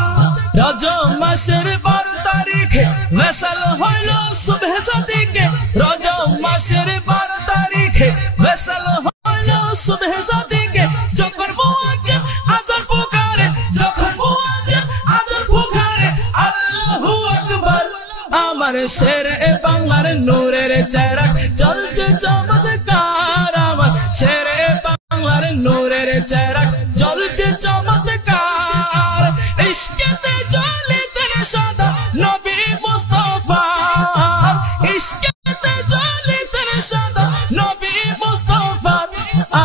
রজব মাসের 12 তারিখে ওয়াসাল হইল সুবহে সাদিকে রজব মাসের 12 তারিখে ওয়াসাল হইল সুবহে সাদিকে যখন মুয়াজ্জিন আযান পুকারে যখন মুয়াজ্জিন আযান পুকারে আল্লাহু আকবার আমার শেরে বাংলার নূরের চেরাগ জ্বলছে চমৎকার আমার শেরে বাংলার নূরের চেরাগ জ্বলছে চমৎকার ইশকেতে জ্বলে তেরে সাদা নবী মুস্তাফা ইশকেতে জ্বলে তেরে সাদা নবী মুস্তাফা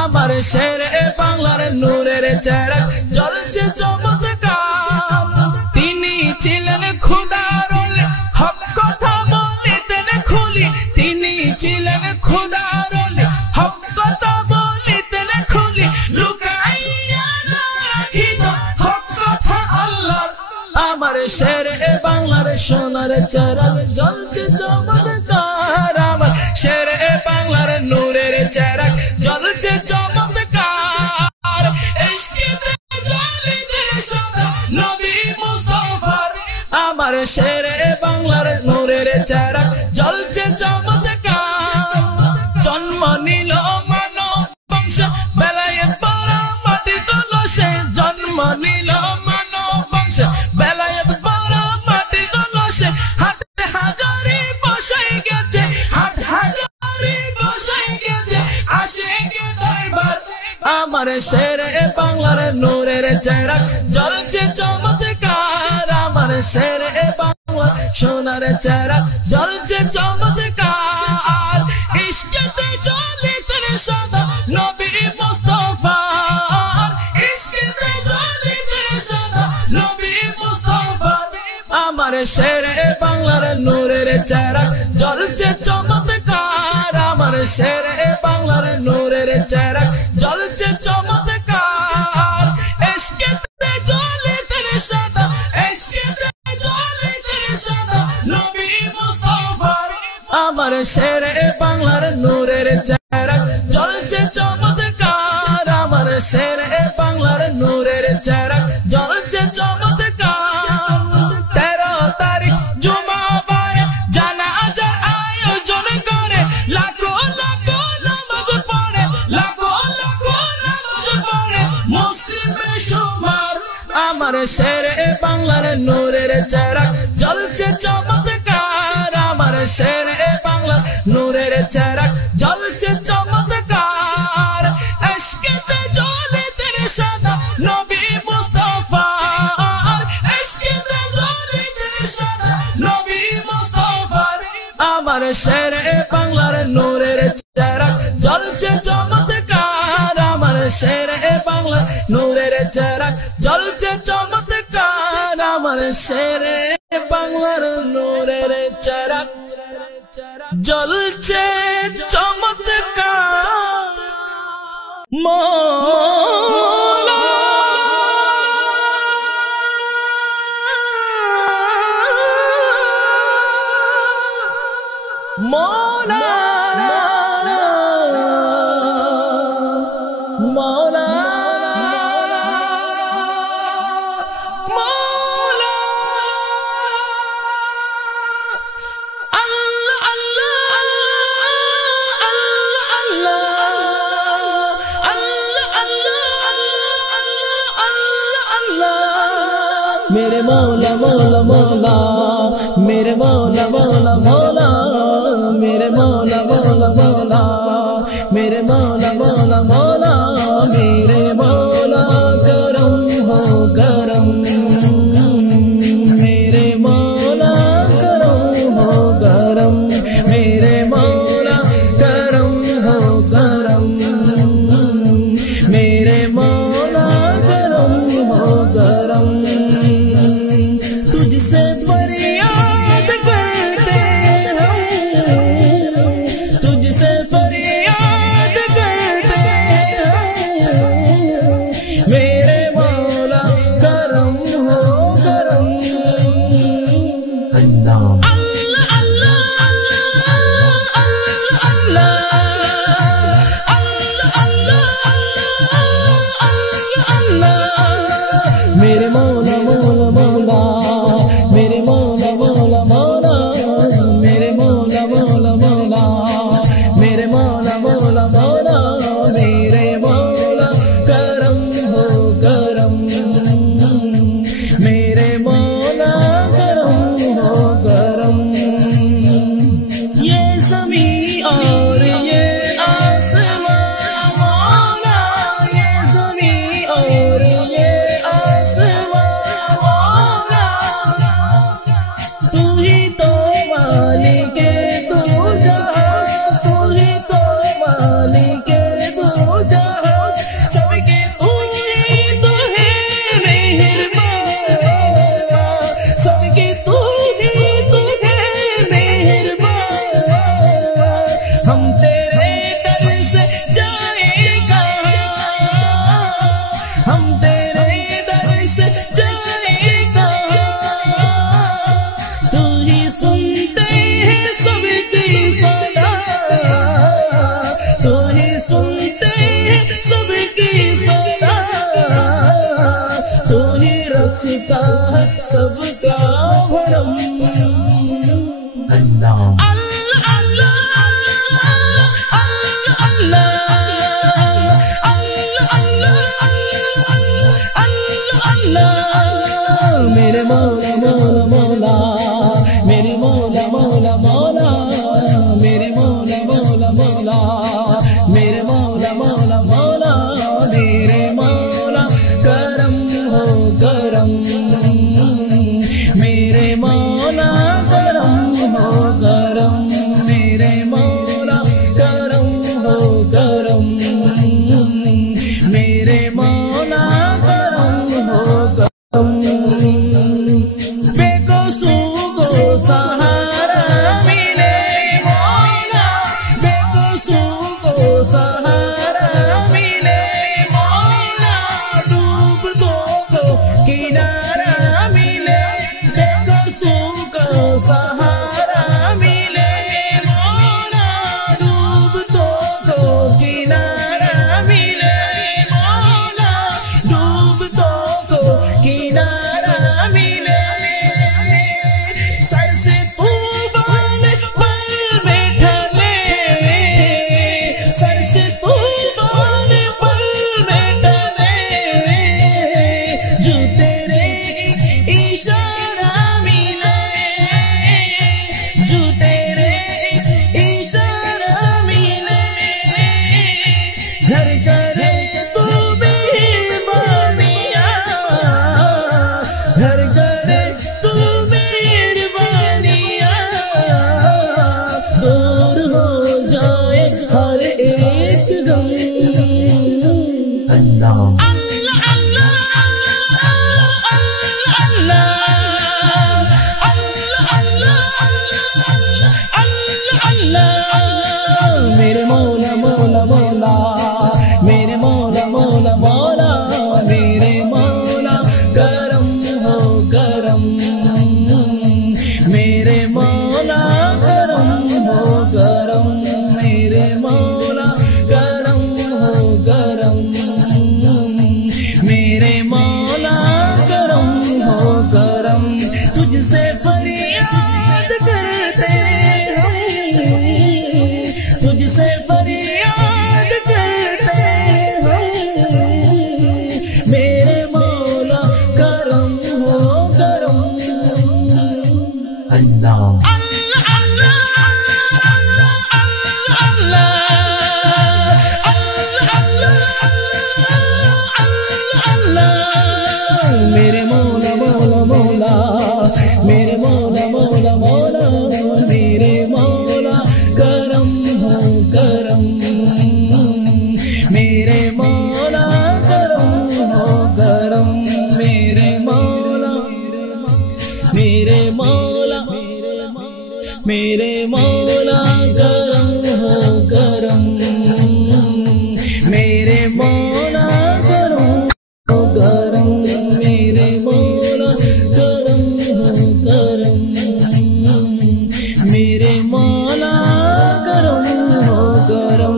আমার শেরে বাংলার নূরের চেরাগ জ্বলছে চমৎকার তিনি ছিলেন খোদার ওলি হক কথা বলিতেন খুলি তিনি ছিলেন খোদার ওলি হক কথা বলিতেন খুলি লুকাইয়া না রাখিত হক কথা আল্লাহ আমার শেরে বাংলার সোনার চেরাগ জ্বলছে চমৎকার আমার শেরে বাংলার নূরের চেরাগ জ্বলছে চমৎকার ইশকেতে জ্বলে তেরে সাদা নবী মুস্তাফা আমার শেরে বাংলার নূরের চেরাগ জ্বলছে চমৎকার জন্ম নিল মানব বংশ বেলায়েত পড়া মাটির কলসে জন্ম নিল মানব বংশ বেলায়েত পড়া মাটির কলসে হাতে হাজারি বসাই গেছে হাত হাজারি বসাই গেছে আশিকে দরবার আমার শেরে বাংলার নূরের চেরাগ জ্বলছে চমৎকার আমার শেরে বাংলার সোনার চেরাগ জ্বলছে চমৎকার ইশকেতে জ্বলে তেরে সাদা নবী মুস্তাফা ইশকেতে জ্বলে তেরে সাদা নবী মুস্তাফা আমার শেরে বাংলার নূরের চেরাগ জ্বলছে চমৎকার আমার শেরে বাংলার নূরের চেরাগ জ্বলছে চমৎকার ইশকেতে জ্বলে তেরে সাদা ইশকেতে জ্বলে তেরে সাদা নবী মুস্তাফা আমার শেরে বাংলার নূরের চেরাগ জ্বলছে চমৎকার আমার শেরে বাংলার নূরের চেরাগ জ্বলছে চমৎকার 13 তারিখ জুমাবারে জানাজার আয়োজন করে লাখো লাখো নামাজ পড়ে লাখো লাখো নামাজ পড়ে মুসলিম বেশুমার আমার শেরে বাংলার নূরের চেরাগ জ্বলছে চমৎকার আমার শেরে বাংলার নূরের চেরাগ জ্বলছে চমৎকার ইশকেতে জ্বলে তেরে সাদা নবী মুস্তাফা ইশকেতে জ্বলে তেরে সাদা নবী মুস্তাফা আমার শেরে বাংলার নূরের চেরাগ জ্বলছে চমৎকার আমার শেরে বাংলার নূরের চেরাগ জ্বলছে চমৎকার আমার শেরে বাংলার নূরের চেরাগ জ্বলছে চমৎকার মৌলা মৌলা মৌলা মৌলা আল্লাহ আল্লাহ আল্লাহ আল্লাহ मेरे मौला मौला मौला मेरे मौला मौला मौला मेरे मौला मौला मौला मेरे मौला मौला मौला मेरे मौला करम हो करम मेरे मौला करम हो करम मेरे मौला करम हो करम मेरे मौला करम हो करम तुझसे فریاد کرتے ہم، تجھ سے فریاد کرتے ہم، میرے مولا کرم ہو کرم۔ اللہ میرے مولا مولا مولا، میرے مولا مولا مولا، میرے مولا مولا مولا، میرے مولا مولا مولا، میرے مولا کرم ہو کرم، میرے مولا کرم ہو کرم۔ یہ زمین اور یہ آسمان مولا، یہ زمین اور یہ تو ہی تو مالک دو جہاں، تو ہی تو مالک دو جہاں، سب کے تو ہی تو ہے مہربان، سب کے تو ہی تو ہے مہربان۔ ہم تیرے در سے جائیں کہاں، ہم تیرے در سے جائیں کہاں، تو ہی سنتے ہیں سب کی صدا، تو ہی سنتے ہیں سب کی صدا، تو ہی رکھتا ہے سب کا بھرم۔ اللہ میرے مولا مولا مولا، میرے مولا مولا مولا، میرے مولا مولا مولا، میرے مولا مولا مولا، میرے مولا کرم ہو کرم، میرے مولا کرم ہو کرم، میرے مولا کرم ہو کرم، میرے مولا کرم ہو کرم۔ بے قصو کو سہارا ملے مولا، بے قصو کو سہارا ملے مولا، ڈوبتوں کو کنارہ ملے، بے قصو کو سہارا ملے مولا، ڈوبتوں کو کنارہ ملے مولا، ڈوبتوں کو کنارہ ملے۔ سر سے طوفان پر بیٹھا لے، سر سے طوفان پر بیٹھا لے، جو تیرے اشارہ ملے، جو تیرے اشارہ ملے، گھر کرے تو مہربانیاں، گھر کرے تو مہربانیاں، دور ہو جائے ہر ایک غم۔ اللہ میرے مولا مولا مولا، میرے مولا مولا مولا، میرے مولا کرم ہو کرم، میرے مولا کرم ہو کرم، میرے مولا کرم ہو کرم، میرے مولا کرم ہو کرم۔ تجھ سے فریاد کرتے ہم، تجھ سے فریاد کرتے ہم، میرے مولا کرم ہو کرم۔ اللہ میرے مولا مولا مولا، میرے مولا مولا مولا، میرے مولا کرم ہو کرم، میرے مولا کرم ہو کرم، میرے مولا، میرے मौला करम हो करम, मेरे मौला करम हो करम, मेरे मौला करम हो करम, मेरे मौला करम हो करम।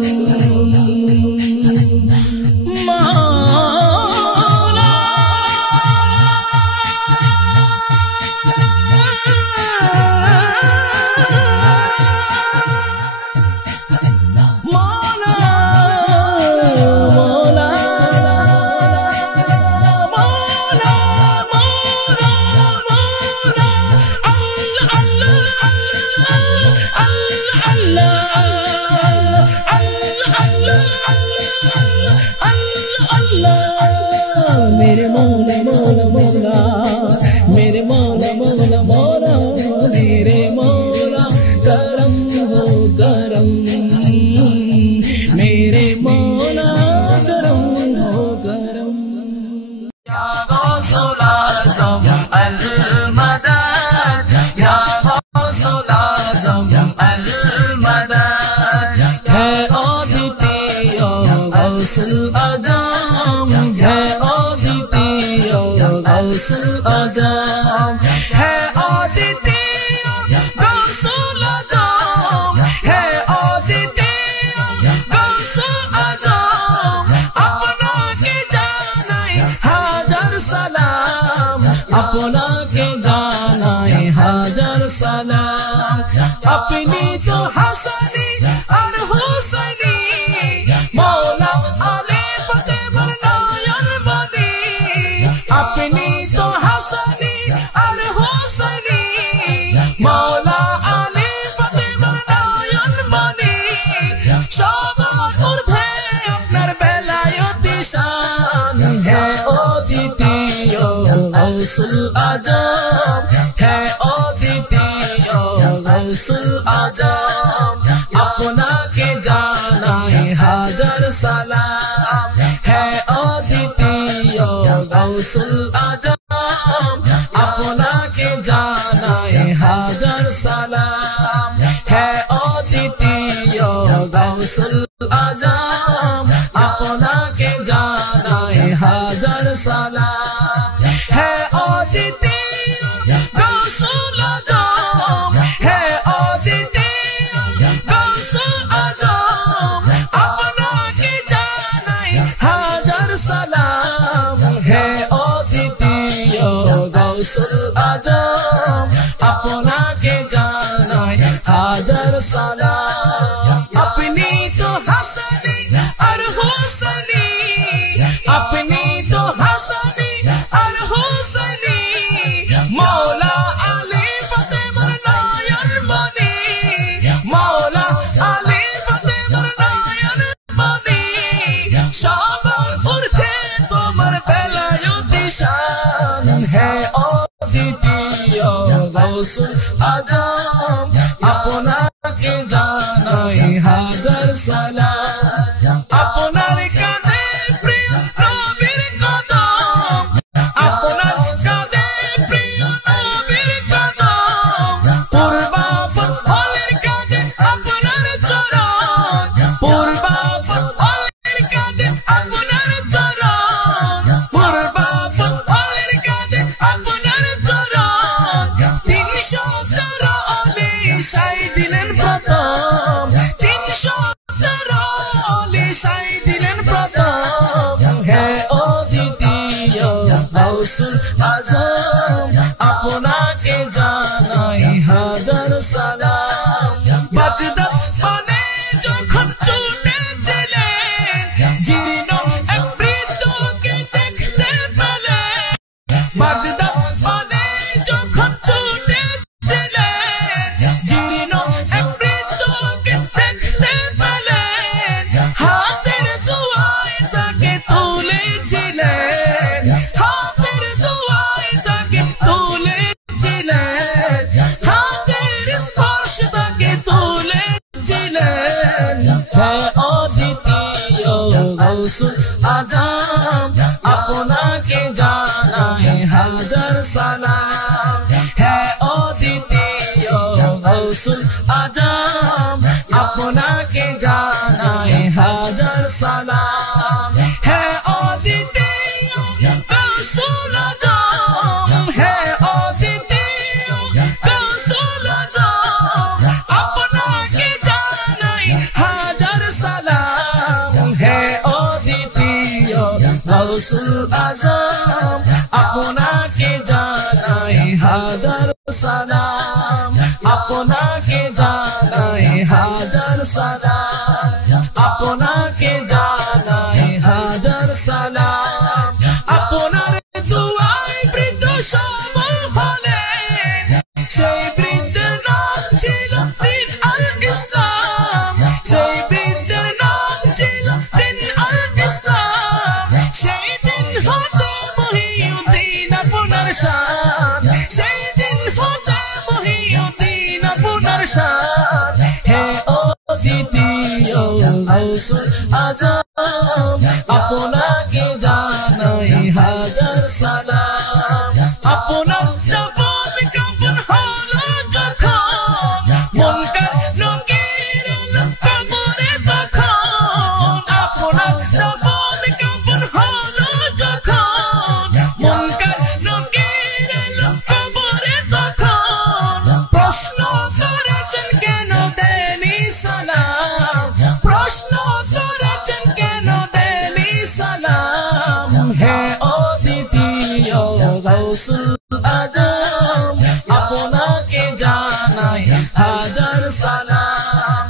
मेरे मौला मौला मौला, मेरे मौला मौला मौला, मेरे मौला करम हो करम, मेरे मौला करम हो करम। या गौसुल आज़म अल मदद, या गौसुल आज़म अल मदद, है अद्वितीय गौसुल आज़म, है गौसुल आज़म, है अद्वितीय गौसुल आज़म, है अद्वितीय गौसुल आज़म। अपना के जानाए हाजर सलाम, अपना के जानाए हाजर सलाम। अपनी तो हसनी और हुसैनी मौला अली फतेह बरनायन बनी, अपनी तो हसनी और हुसैनी मौला अली फतेह बरनायन बनी। সবার ঊর্ধ্বে আপনার বেলায়েতি শান, है অদ্বিতীয় গৌসুল আজম, है অদ্বিতীয় গৌসুল আজম। আপনাকে জানাই হাজার সালাম, है অদ্বিতীয় গৌসুল আজম। আপনাকে জানাই হাজার সালাম, है অদ্বিতীয় গৌসুল আজম। আপনাকে জানাই হাজার সালাম, है অদ্বিতীয় গৌসুল আজম, है অদ্বিতীয় গৌসুল আজম। আপনাকে জানাই হাজার সালাম, है অদ্বিতীয় গৌসুল আজম। আপনাকে জানাই হাজার সালাম। अपनी तो हसनी और हुसैनी, अपनी तो हसनी और हुसैनी मौला अली फतेह बरनायन बनी, मौला अली फतेह बरनायन बनी। সবার ঊর্ধ্বে তোমার বেলায়েতি শান, है অদ্বিতীয় গৌসুল আজম। আপনাকে জানাই হাজার সালাম, আপনার কাঁধে প্রিয় নবীর কদম, আপনার কাঁধে প্রিয় নবীর কদম। পূর্বাপর অলির কাঁধে আপনার চরণ, পূর্বাপর অলির কাঁধে আপনার চরণ, পূর্বাপর অলির কাঁধে আপনার চরণ। 313 অলি সাই দিলেন প্রথম, 313 অলি সাই দিলেন প্রথম, है অদ্বিতীয় গৌসুল আজম। আপনাকে জানাই হাজার সালাম। বাগদাদ পানে যখন ছুটেছিলেন, জীর্ণ এক বৃদ্ধকে দেখতে পেলেন। বাগদাদ পানে যখন ছুটেছিলেন, জীর্ণ এক বৃদ্ধকে দেখতে পেলেন। হাতের দোয়ায় তাকে তুলেছিলেন, হাতের দোয়ায় তাকে তুলেছিলেন, হাতের স্পর্শ তাকে তুলেছিলেন। है অদ্বিতীয় গৌসুল আজম। আপনাকে জানাই হাজার সালাম, है গাউসুল আজম আপনাকে জানাই হাজার সালাম হে অদ্বিতীয় গাউসুল আজম হে অদ্বিতীয় গাউসুল আজম আপনাকে জানাই হাজার সালাম হে অদ্বিতীয় গাউসুল আজম আপনাকে জানাই হাজার সালাম আপনাকে জানাই হাজার সালাম আপনাকে জানাই হাজার সালাম আপনার দুআয় বৃদ্ধ সবল হলেন সেই বৃদ্ধের নাম ছিল দিন আল ইসলাম সেই বৃদ্ধের নাম ছিল দিন আল ইসলাম সেই দিন হতে মহিউদ্দিন আপনার শান সেই দিন হতে মহিউদ্দিন আপনার শান হে অদ্বিতীয় গাউসুল আজম আপনাকে জানাই হাজার সালাম আপনার জবান কাঁপন হলো যখন মুনকার নকির কবরে তখন আপনার জবান কাঁপন হলো যখন মুনকার নকির কবরে তখন প্রশ্ন করেছেন কেন দেনি সালাম প্রশ্ন করেছেন কেন দেনি সালাম হে অদ্বিতীয় গাউসুল আজম আপনাকে জানাই হাজার সালাম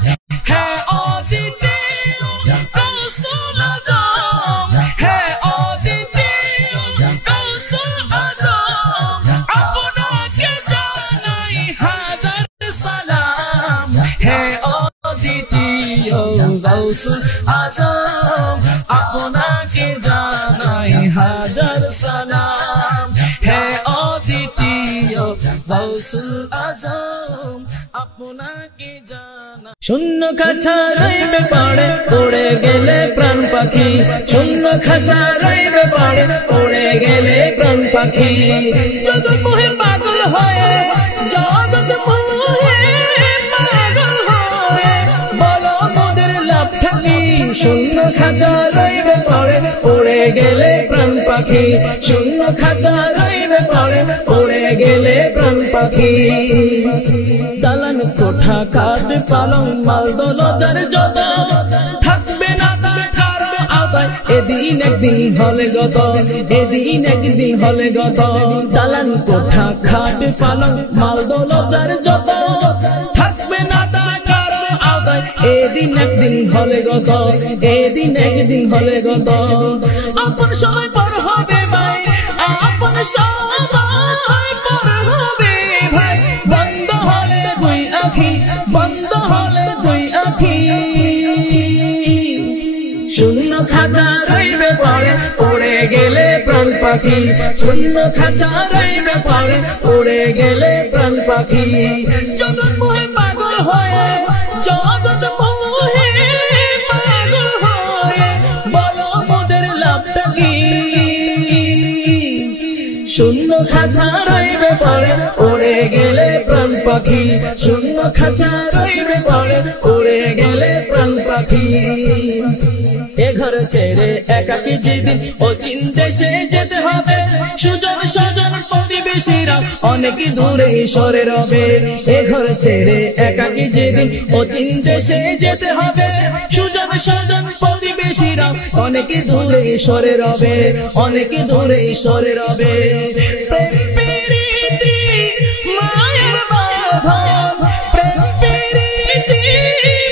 হে অদ্বিতীয় গাউসুল আজম হে অদ্বিতীয় গাউসুল আজম আপনাকে জানাই হাজার সালাম হে অদ্বিতীয় গাউসুল আজম আপনাকে জানাই হাজার সালাম হে অদ্বিতীয় গাউসুল আজম আপনাকে জানাই শূন্য খাঁচা রইবে পাড়ে পড়ে গেলে প্রাণ পাখি শূন্য খাঁচা রইবে পাড়ে পড়ে গেলে প্রাণ পাখি জগৎ মোহে পাগল হয়ে জগৎ মোহে পাগল হয়ে বলো মোদের লাভটা কি শূন্য খাঁচা রইবে পাড়ে পড়ে গেলে প্রাণ পাখি শূন্য খাঁচা রইবে পাড়ে পড়ে গেলে প্রাণ পাখি দালান কোঠা কাঠ পালং মাল দৌলতের যত থাকবে না তার কারো আদায় এদিন একদিন হলে গত এদিন একদিন হলে গত দালান কোঠা খাট পালং মাল দৌলতের যত থাকবে না তার কারো আদায় এদিন একদিন হলে গত এদিন একদিন হলে গত আপন সময় পর হবে ভাই আপন সময় পর হবে ভাই বন্ধ হলে দুই আখি বন্ধ হলে দুই আখি শূন্য খাঁচা রইবে পড়ে পড়ে গেলে প্রাণ পাখি শূন্য খাঁচা রইবে পড়ে পড়ে গেলে প্রাণ পাখি জগৎ মোহে পাগল হয়ে জগৎ মোহে পাগল হয়ে বলো মোদের লাভটা কি শূন্য খাঁচা রইবে পড়ে পড়ে গেলে প্রাণ পাখি শূন্য খাঁচা রইবে পড়ে পড়ে গেলে প্রাণ পাখি এ ঘর ছেড়ে একাকী যেদিন অচিন দেশে যেতে হবে সুজন স্বজন প্রতিবেশীরা অনেক দূরে সরে রবে এ ঘর ছেড়ে একাকী যেদিন অচিন দেশে যেতে হবে সুজন স্বজন প্রতিবেশীরা অনেক দূরে সরে রবে অনেক দূরে সরে রবে প্রেম প্রীতি মায়ের বাঁধন প্রেম প্রীতি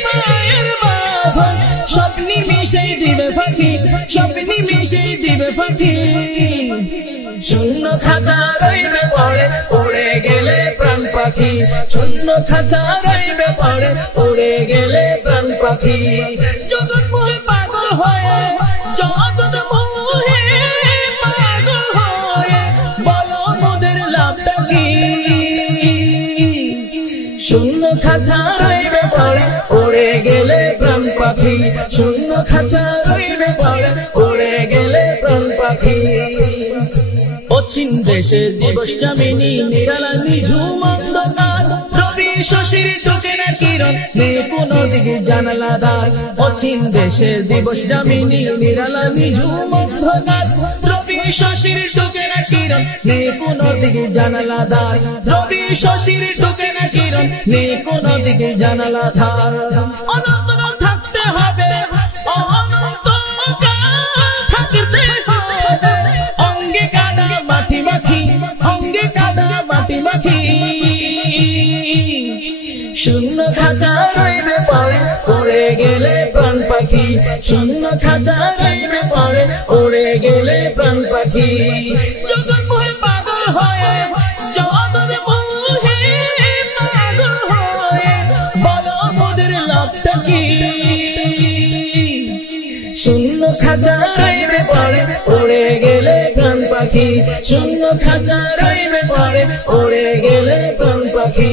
মায়ের বাঁধন সব নিমিশেই দিবে ফাঁকি সব নিমিশেই দিবে ফাঁকি শূন্য খাঁচা রইবে পড়ে পড়ে গেলে প্রাণ পাখি শূন্য খাঁচা রইবে পড়ে পড়ে গেলে প্রাণ পাখি জগৎ মোহে পাগল হয়ে জগৎ মোহে পাগল হয়ে বলো মোদের লাভটা কি শূন্য খাঁচা রইবে পড়ে পড়ে গেলে প্রাণ পাখি শূন্য খাঁচা রইবে পড়ে পড়ে গেলে প্রাণ পাখি অচিন দেশে দিবস জামিনী নিরালা নিঝুম অন্ধকার রবি শশীর কিরণ নেই কোনো দিকে জানালা দ্বার অচিন দেশের দিবস জামিনী নিরালা নিঝুম অন্ধকার রবি শশীর ঢুকে না কিরণ নেই কোনো দিকে জানালা দ্বার রবি শশীর ঢুকে না কিরণ নেই কোনো দিকে জানালা ধার অনন্ত থাকতে হবে অনন্ত থাকতে হবে অঙ্গে কাদা মাটি মাখি অঙ্গে কাদা মাটি মাখি শূন্য খাঁচা রইবে পড়ে উড়ে গেলে প্রাণ পাখি শূন্য খাঁচা রইবে পড়ে উড়ে গেলে প্রাণ পাখি জগৎ মোহে পাগল হয়ে জগৎ মোহে পাগল হয়ে বলো মোদের লাভটা কি শূন্য খাঁচা রইবে পড়ে উড়ে গেলে প্রাণ পাখি শূন্য খাঁচা রইবে পড়ে উড়ে গেলে প্রাণ পাখি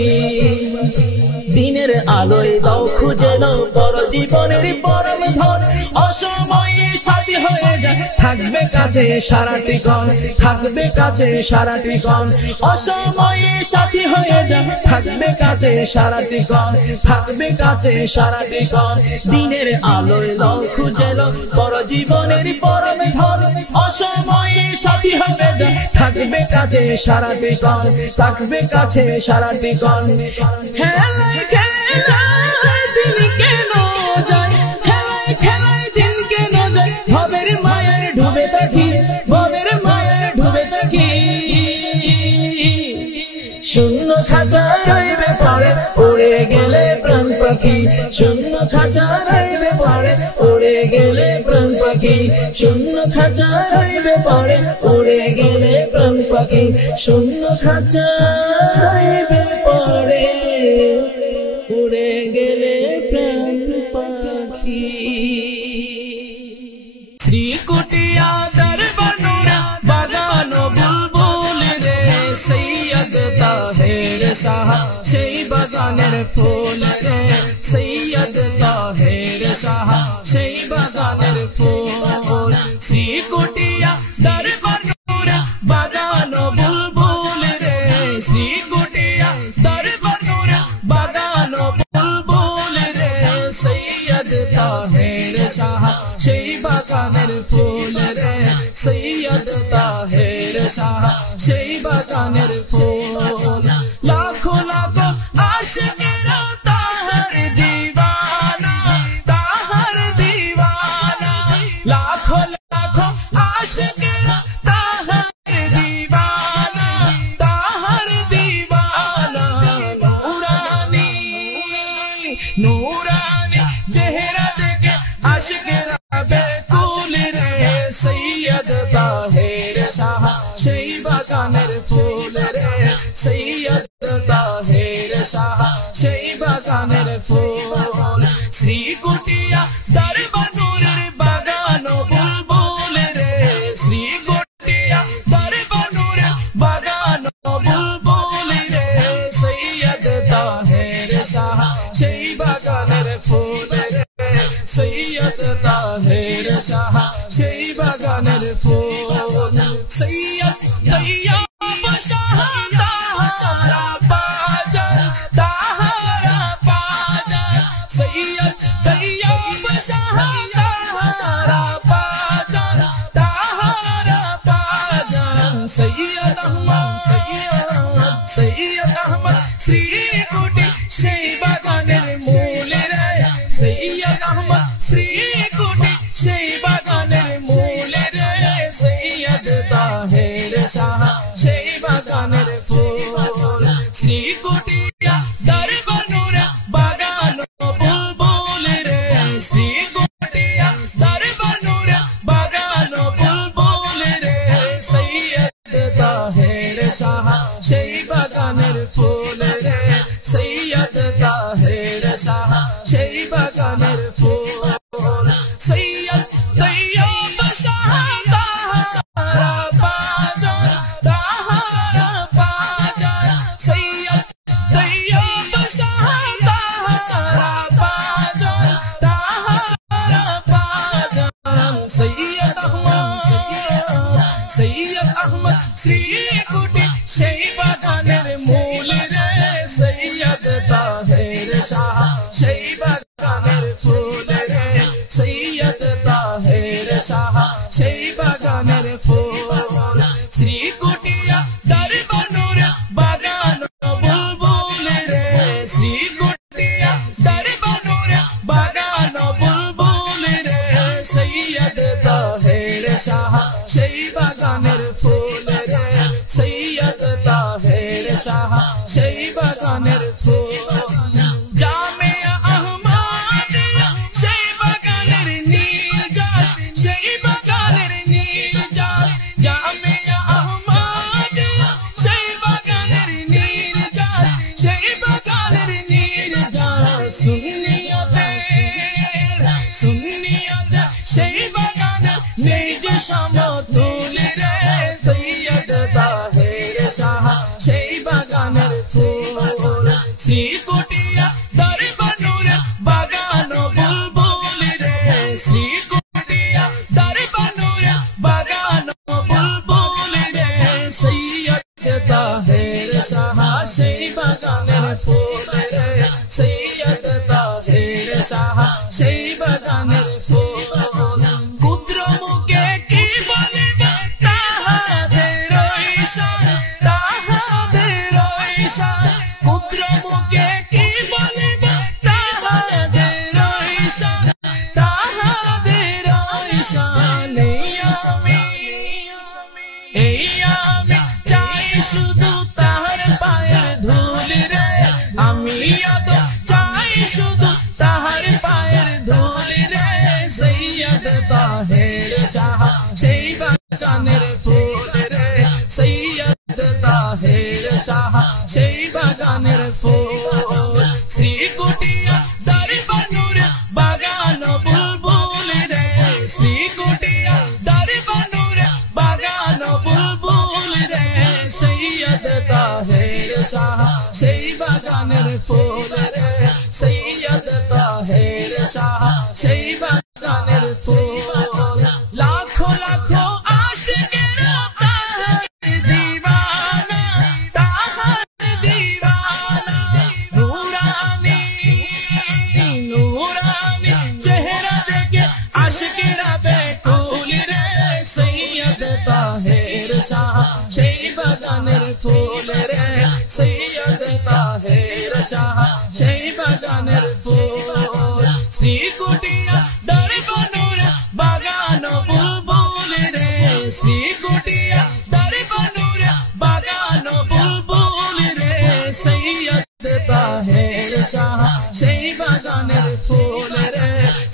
দিনের আলোয় দাও খুঁজে নাও বড় জীবনের পরম ধন অসময়ে সাথী হয়ে যায় থাকবে কাছে সারাটি ক্ষণ থাকবে কাছে সারাটি ক্ষণ অসময়ে সাথী হয়ে যায় থাকবে কাছে সারাটি ক্ষণ থাকবে কাছে সারাটি ক্ষণ দিনের আলোয় দাও খুঁজে নাও বড় জীবনের পরম ধন অসময়ে সাথী হয়ে যায় থাকবে কাছে সারাটি ক্ষণ থাকবে কাছে সারাটি ক্ষণ হেলায় খেলায় দিন কেন যায় খেলায় খেলায় দিন কেন যায় ভবের মায়ের ডুবে থাকি ভবের মায়ের ডুবে থাকি শূন্য খাঁচা রইবে পড়ে উড়ে গেলে প্রাণ পাখি শূন্য খাঁচা রইবে পড়ে উড়ে গেলে প্রাণ পাখি শূন্য খাঁচা রইবে পড়ে উড়ে গেলে প্রাণ পাখি শূন্য খাঁচা রইবে পড়ে উড়ে গেলে প্রাণ পাখি শ্রীকুটিয়া দরবার নূরা বাগান বুলবুল রে সৈয়দ তাহের শাহ সেই বাগানের ফুল রে সৈয়দ তাহের শাহ সেই বাগানের ফুল শ্রীকুটিয়া দরবার নূরা বাগান বুলবুল রে শ্রীকুটিয়া দরবার নূরা বাগান বুলবুল রে সৈয়দ তাহের শাহ সেই বাগানের ফুল রে সৈয়দ তাহের শাহ সেই বাগানের ফুল লাখো লাখো আশিকেরা তাহার দিওয়ানা লাখো লাখো আশিকেরা তাহার দিওয়ানা নূরানি নূরানি চেহারা দেখে আশিকেরা বেকুল রে সৈয়দ তাহের শাহ সেই বাগানের ফুল রে সৈয়দ তাহের শাহ সেই বাগানের ফুল শ্রীকুটিয়া দরবার নূরের বাগান বুলবুল রে শ্রীকুটিয়া দরবার নূরের বাগান বুলবুল রে সৈয়দ তাহের শাহ সেই বাগানের ফুল রে সৈয়দ তাহের শাহ সেই বাগানের ফুল সৈয়দ তৈয়ব শাহ তাহারা বাজার সৈয়দ তৈয়ব শাহ তাহারা বাজার সৈয়দ আহমদ শ্রীকুটি সেই বাগানের মূল রে সৈয়দ আহমদ শ্রীকুটি সেই বাগানের মূল রে সৈয়দ তাহের শাহ সেই বাগানের ফুল শ্রীকুটিয়া দরবার নূরা বাগান বুলবুল রে শ্রীকুটিয়া দরবার নূরা বাগান বুলবুল রে সৈয়দ তাহের শাহ সেই বাগানের ফুল রে সৈয়দ তাহের শাহ সেই বাগানের ফুল সৈয়দ তৈয়ব শাহ তাহারা বাজার সৈয়দ তৈয়ব শাহ তাহারা বাজার সৈয়দ আহমদ শ্রীকুটি সেই বাগানের মূল রে সৈয়দ তাহের শাহ সেই বাগানের ফুল রে সৈয়দ তাহের শাহ সেই বাগানের ফুল শ্রীকুটিয়া দরবানুর বাগান বুলবুল রে শ্রীকুটিয়া দরবানুর বাগান বুলবুল রে সৈয়দ তাহের শাহ সেই বাগানের ফুল রে সৈয়দ তাহের শাহ সেই বাগানের ফুল জামিয়া আহমদিয়া সেই বাগানের নীল গাছ সেই বাগানের নীল গাছ জামিয়া আহমদিয়া সেই বাগানের নীল গাছ সেই বাগানের নীল গাছ সুন্নিয়তে সেই বাগানে নেই যে সমতুল রে সৈয়দ তাহের শাহ সেই বাগানের ফুল শ্রীকুটিয়া দরবানুর বাগান বুলবুল রে শ্রীকুটিয়া দরবানুর বাগান বুলবুল রে সৈয়দ তাহের শাহ সেই বাগানের ফুল রে সৈয়দ তাহের শাহ সেই বাগানের ফুল ক্ষুদ্র মুখে কি বলিবে তাহাদের ঈশান তাহাদের ঈশান ক্ষুদ্র মুখে কি বলিবে তাহাদের ঈশান তাহাদের ঈশান এই আমি চাই শুধু তাহার পায়ের ধুল রে আমি চাই শুধু তাহার পায়ের ধুল রে সৈয়দ তাহের শাহ সেই বাগানের ফুল রে সৈয়দ তাহের শাহ সেই বাগানের ফুল শ্রীকুটিয়া দরবানুর বাগান বুলবুল রে শ্রীকুটিয়া দরবানুর বাগান বুলবুল রে সৈয়দ তাহের শাহ সেই বাগানের ফুল রে সৈয়দ তাহের শাহ সেই বাগানের ফুল লাখো লাখো আশিকেরা তাহার দিওয়ানা তাহার দিওয়ানা নূরানি নূরানি চেহারা দেখে আশিকেরা বেকুল রে সৈয়দ তাহের শাহ সেই বাগানের ফুল রে সৈয়দ তাহের শাহ সেই বাগানের ফুল শ্রীকুটিয়া দরবানুর বাগান বুলবুল রে শ্রীকুটিয়া দরবানুর বাগান বুলবুল রে সৈয়দ তাহের শাহ সেই বাগানের ফুল রে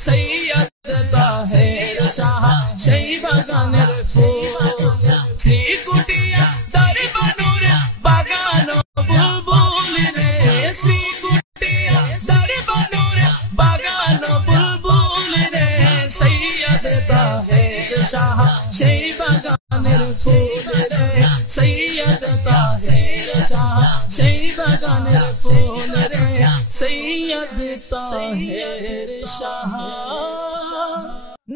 সৈয়দ তাহের শাহ সেই বাগানের ফুল শ্রীকুটিয়া দরবানুর বাগান বুলবুল রে শ্রীকুটিয়া দরবানুর বাগান বুলবুল রে সৈয়দ তাহের শাহ সেই বাগানের ফুল রে সৈয়দ তাহের শাহ সেই বাগানের ফুল রে সৈয়দ তাহের শাহ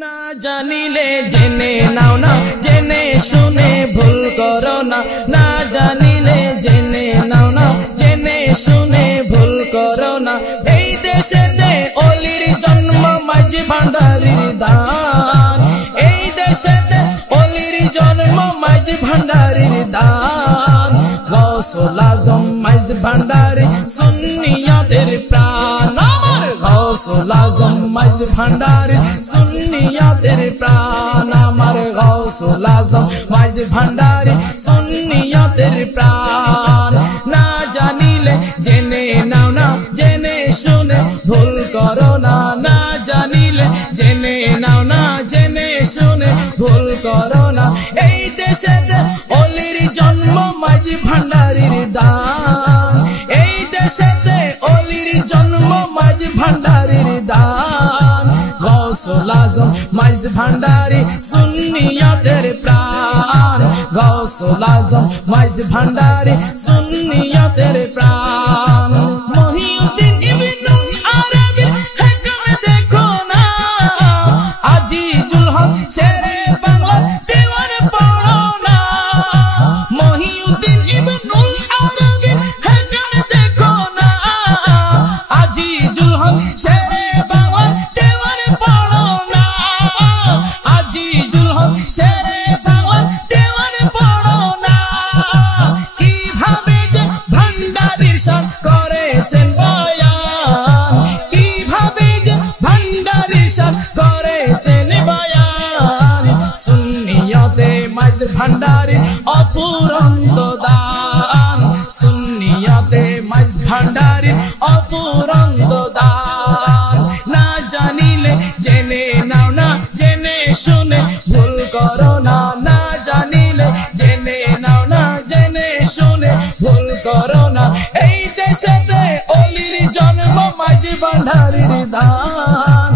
না জানিলে জেনে নাও না জেনে শুনে ভুল করো না না জানিলে জেনে নাও না জেনে শুনে ভুল করো না এই দেশেতে অলির জন্ম মাঝি ভান্ডারির দান এই দেশেতে অলির জন্ম মাঝি ভান্ডারির দান গৌসুল আজম মাঝি ভান্ডারি সুন্নিয়াদের প্রাণ আমার গৌসুল আজম মাঝি ভান্ডারি সুন্নিয়াদের প্রাণ আমার গৌসুল আজম মাঝি ভান্ডারি সুন্নিয়াদের প্রাণ না জানিলে জেনে নাও না জেনে শুনে ভুল করো না না জানিলে জেনে নাও না জেনে শুনে ভুল করো না এই দেশেতে অলির জন্ম মাঝি ভান্ডারির দান এই দেশেতে অলির জন্ম মাঝি ভান্ডারির দান গৌসুল আজম মাঝি ভান্ডারি সুন্নিয়াদের প্রাণ গৌসুল আজম মাঝি ভান্ডারি সুন্নিয়াদের প্রাণ মহিউদ্দিন ইবনুল আরবির হিকম দেখো না আজিজুল হক শেরে বাংলা দেওয়ান পড়ো না মহিউদ্দিন ইবনুল আরবির হিকম দেখো না আজি ভান্ডারি অফুরন্ত দান সুন্নিয়তে মাইজ ভান্ডারি অফুরন্ত দান না জানিলে জেনে নাও না জেনে শুনে ভুল করো না না জানিলে জেনে নাও না জেনে শুনে ভুল করো না এই দেশেতে অলির জন্ম মাইজ ভান্ডারির দান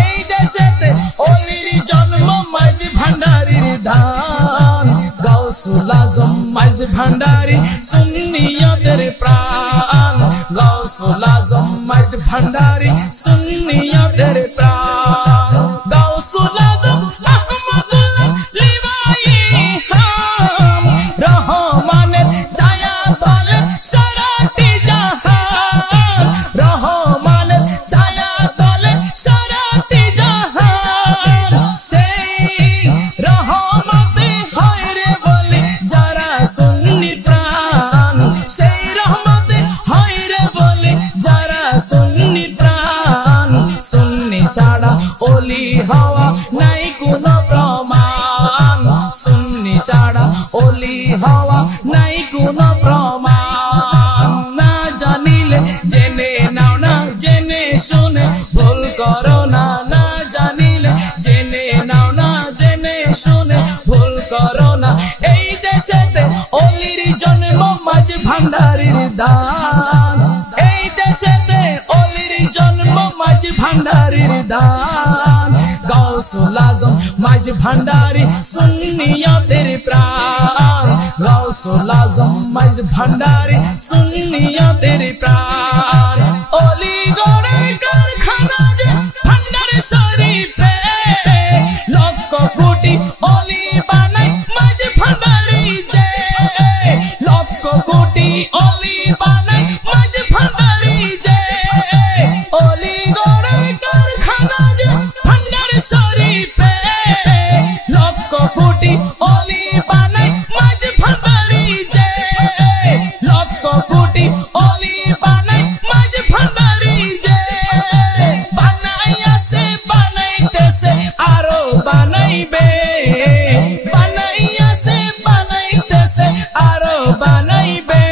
এই দেশেতে অলির জন্ম মাইজ ভান্ডারির দান গাউসুল আজম মাইজ ভান্ডারি সুন্নিয়তের প্রাণ গাউসুল আজম মাইজ ভান্ডারি সুন্নিয়তের প্রাণ গাউসুল আজম আহমদুল্লাহ লিবাই হাম রহমানের ছায়া তলে সারাটি জাহান রহমানের ছায়া তলে সারাটি জাহান সেই রহমতে হয় রে বলে যারা সুন্নি প্রাণ সেই রহমতে হয় রে বলে যারা সুন্নি প্রাণ সুন্নি ছাড়া ওলি হওয়া নাই কোনো প্রমাণ সুন্নি ছাড়া ওলি হওয়া নাই কোনো প্রমাণ না জানিলে জেনে নাও না জেনে শুনে ভুল করো না না জানিলে জেনে নাও না জেনে শুনে ভুল করো না এই দেশেতে অলির জন্ম মাঝ ভান্ডারির দান এই দেশেতে অলির জন্ম মাঝ ভান্ডারির দান গাউসুল আজম মাঝ ভান্ডারি সুন্নিয়তের প্রাণ গাউসুল আজম মাঝ ভান্ডারি সুন্নিয়তের প্রাণ অলিগড়ের কারখানা যে ভান্ডার শরীফে লক্ষ কোটি অলি বানাই মাঝ ভান্ডারি যে লক্ষ কোটি অলি বানাই মাঝ ভান্ডারি যে অলিগড়ের কারখানা যে ভান্ডার শরীফে লক্ষ কোটি অলি বানাই মাঝ ভান্ডারি যে লক্ষ কোটি অলি বানাই মাঝ ভান্ডারি যে বানাইয়াছে বানাইতেছে আরো বানাইবে বানাইয়াছে বানাইতেছে আরো বানাইবে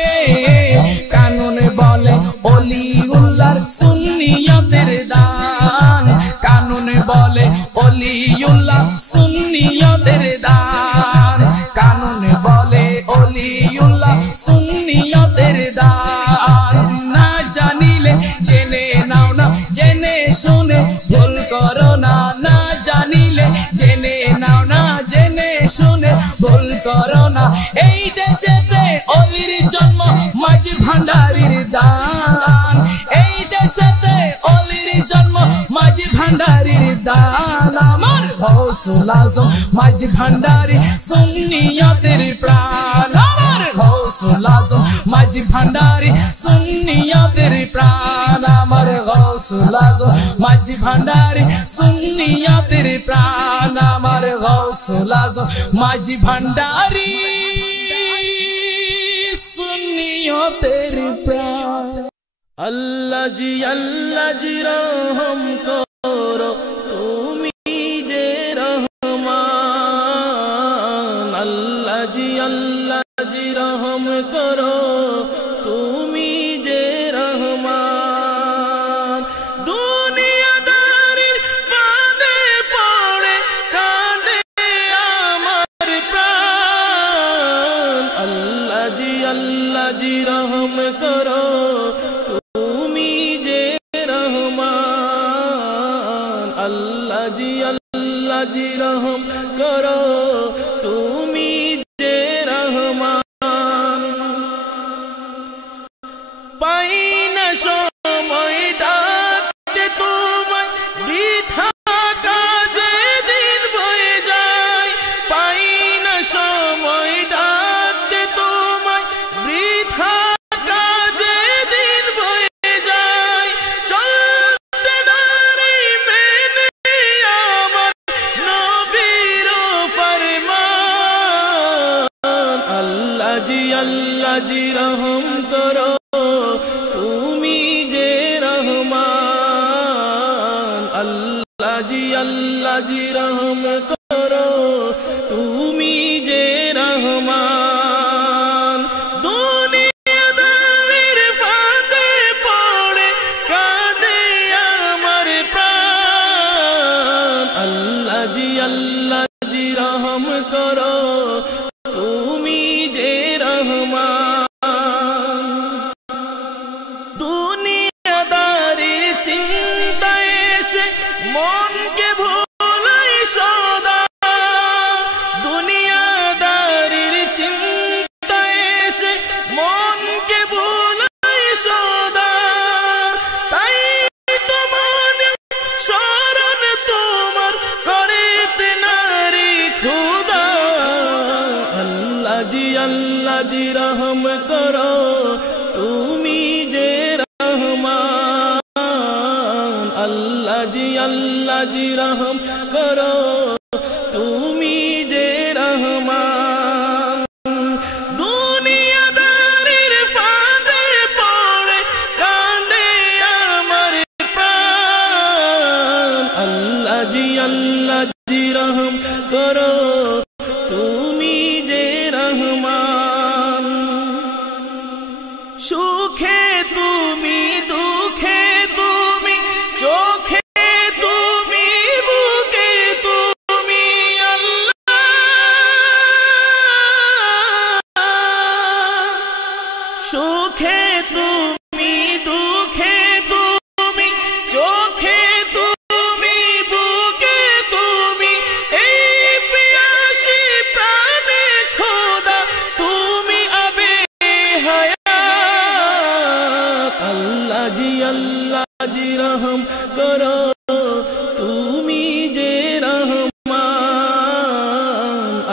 কানুন বলে অলিউল্লাহর সুন্নিয়তের দান কানুন বলে অলিউল্লাহ সুন্নিয়তের দান কানুন বলে অলিউল্লাহ সুন্নিয়তের দান না জানিলে জেনে নাও না জেনে শুনে ভুল করো না না জানিলে জেনে নাও না জেনে শুনে ভুল করো না এই দেশেতে অলির জন্ম মাঝ ভান্ডারির দান এই দেশেতে অলির জন্ম মাঝ ভান্ডারির দান আমার গাউসুল আজম মাঝ ভান্ডারি সুন্নিয়তের প্রাণ আমার গাউসুল আজম মাঝ ভান্ডারি সুন্নিয়তের প্রাণ আমার গাউসুল আজম মাঝ ভান্ডারি সুন্নিয়তের প্রাণ আমার গাউসুল আজম মাঝ ভান্ডারি সুন্নিয়তের প্রাণ আল্লাহ জি রহম করো তুমি যে রহমান আল্লাহ জি রহম করো তুমি যে রহমান দুনিয়াদারির ফাঁদে পড়ে কাঁদে আমার প্রাণ আল্লাহ জি রহম করো তুমি যে রহমান আল্লাহ জি রহম করো তুমি যে রহমান পাই না সময় ডাকতে তোমায় বৃথা কাজে দিন বয়ে যায় পাই না সময় ডাকতে তোমায় বৃথা আল্লাহ জি রহম করো তুমি যে রহমান আল্লাহ জি রহম করো তুমি যে জি রহম করো তুমি যে রহমান আল্লাহ জি রহম করো তুমি যে রহমান দুনিয়াদারির ফাঁদে পড়ে কাঁদে আমার প্রাণ আল্লাহ জি রহম করো তুমি যে রহমান সুখে তুমি দুঃখে তুমি চোখে তুমি বুকে তুমি আল্লাহ সুখে তুমি দুঃখে তুমি চোখে তুমি বুকে তুমি এই পিয়াসী প্রাণে খোদা তুমি আবে হায়াত আল্লাহ জি রহম করো তুমি যে রহমান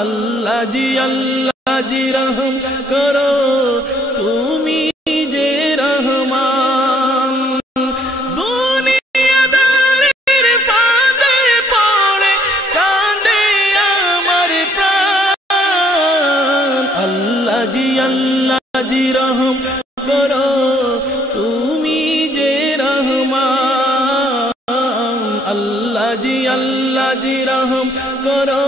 আল্লাহ জি রহম করো তুমি যে রহমান দুনিয়াদারির ফাঁদে পড়ে কাঁদে আমার প্রাণ আল্লাহ জি রহম করো তুমি যে রহমান আল্লাহ জি রহম করো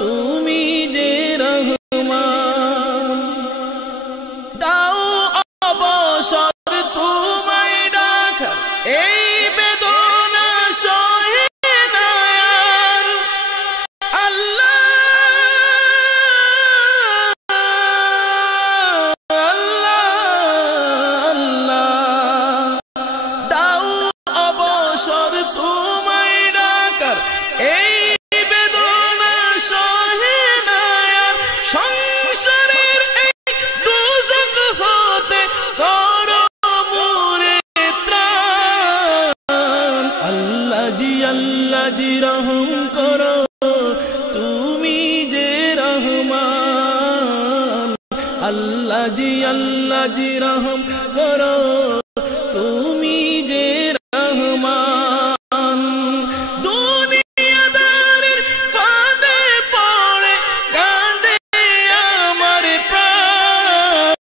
তুমি যে রহমান দাও অবসর তোমায় ডাকার এই বেদনা সহে না আর আল্লাহ দাও অবসর তোমায় ডাকার এই বেদনা সহে না আর সংসারের এই দুজক হতে করো মোরে ত্রাণ আল্লাহ জি রহম করো তুমি যে রহমান আল্লাহ জি রহম করো তুমি যে রহমান দুনিয়াদারির ফাঁদে পড়ে কাঁদে আমার প্রাণ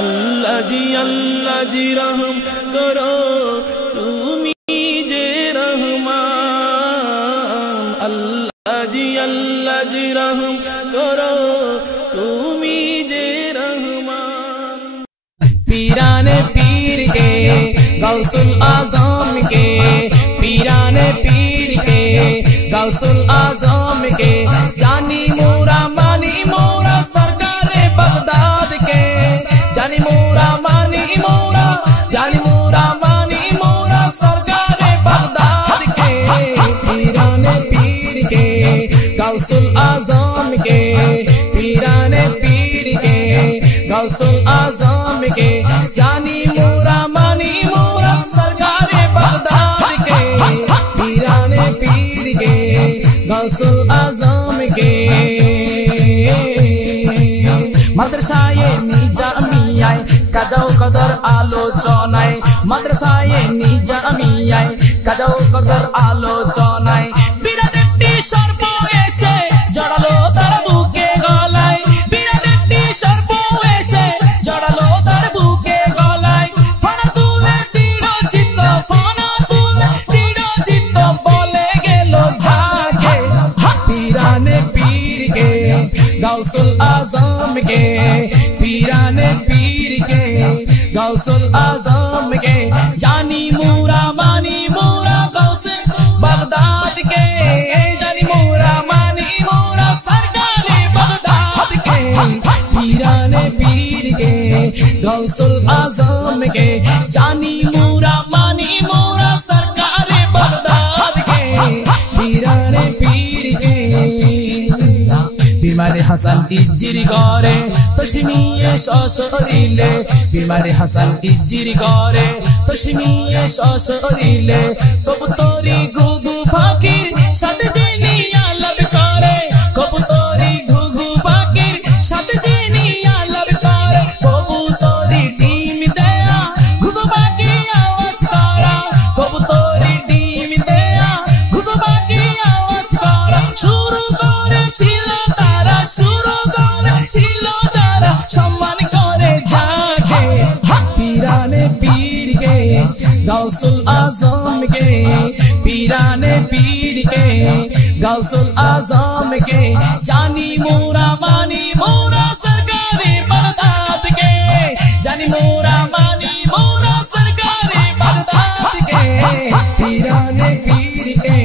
আল্লাহ জি রহম করো তুমি যে রহমান আল্লাহ জি রহম করো তুমি যে রহমান पीराने पीर के गौसुल आजम के पीराने पीर के गौसुल आजम के जानी मोरा मानी मोरा सरकारे बगदाद के जानी मोरा मानी मोरा जानी मोरा मानी मोरा सरकारे बगदाद के पीराने पीर के गौसुल आजम के पीराने पीर के गौसुल आजम के जानी मोरा मानी मोरा सरकारे बगदाद के पीराने पीर के गौसुल आजम के मदरसाए निजामियाय কাজাও কদর আলোচনায় মাদ্রাসায়ে নিজামিয়ায় কাজাও কদর আলোচনায় বিরাট একটি সর্প এসে জড়ালো তার বুকে গলায় বিরাট একটি সর্প এসে জড়ালো তার বুকে গলায় ফানা তুলে দৃঢ় চিত্ত ফানা তুলে দৃঢ় চিত্ত বলে গেল ঝাঁকে পীরানে পীর কে गौसुल आजम के पीराने पीर के गौसुल आजम के जानी मोरा मानी मोरा गौसे बगदाद के जानी मोरा मानी मोरा सरकारे बगदाद के पीराने पीर के गौसुल आजम के जानी मोरा मानी मोरा सरकारे बगदाद के पीराने पीर के बीमारे हसन इज्जिर करे तस्मीए शशरिले बीमारे हसन इज्जिर करे तस्मीए शशरिले कबूतरी घुघु फाकिर साथ जिनिया लब करे कबूतरी घुघु फाकिर साथ जिनिया गौसुल आजम के पीराने पीर के गौसुल आजम के जानी मोरा मानी मोरा सरकारे बगदाद के जानी मोरा मानी मोरा सरकारे बगदाद के पीराने पीर के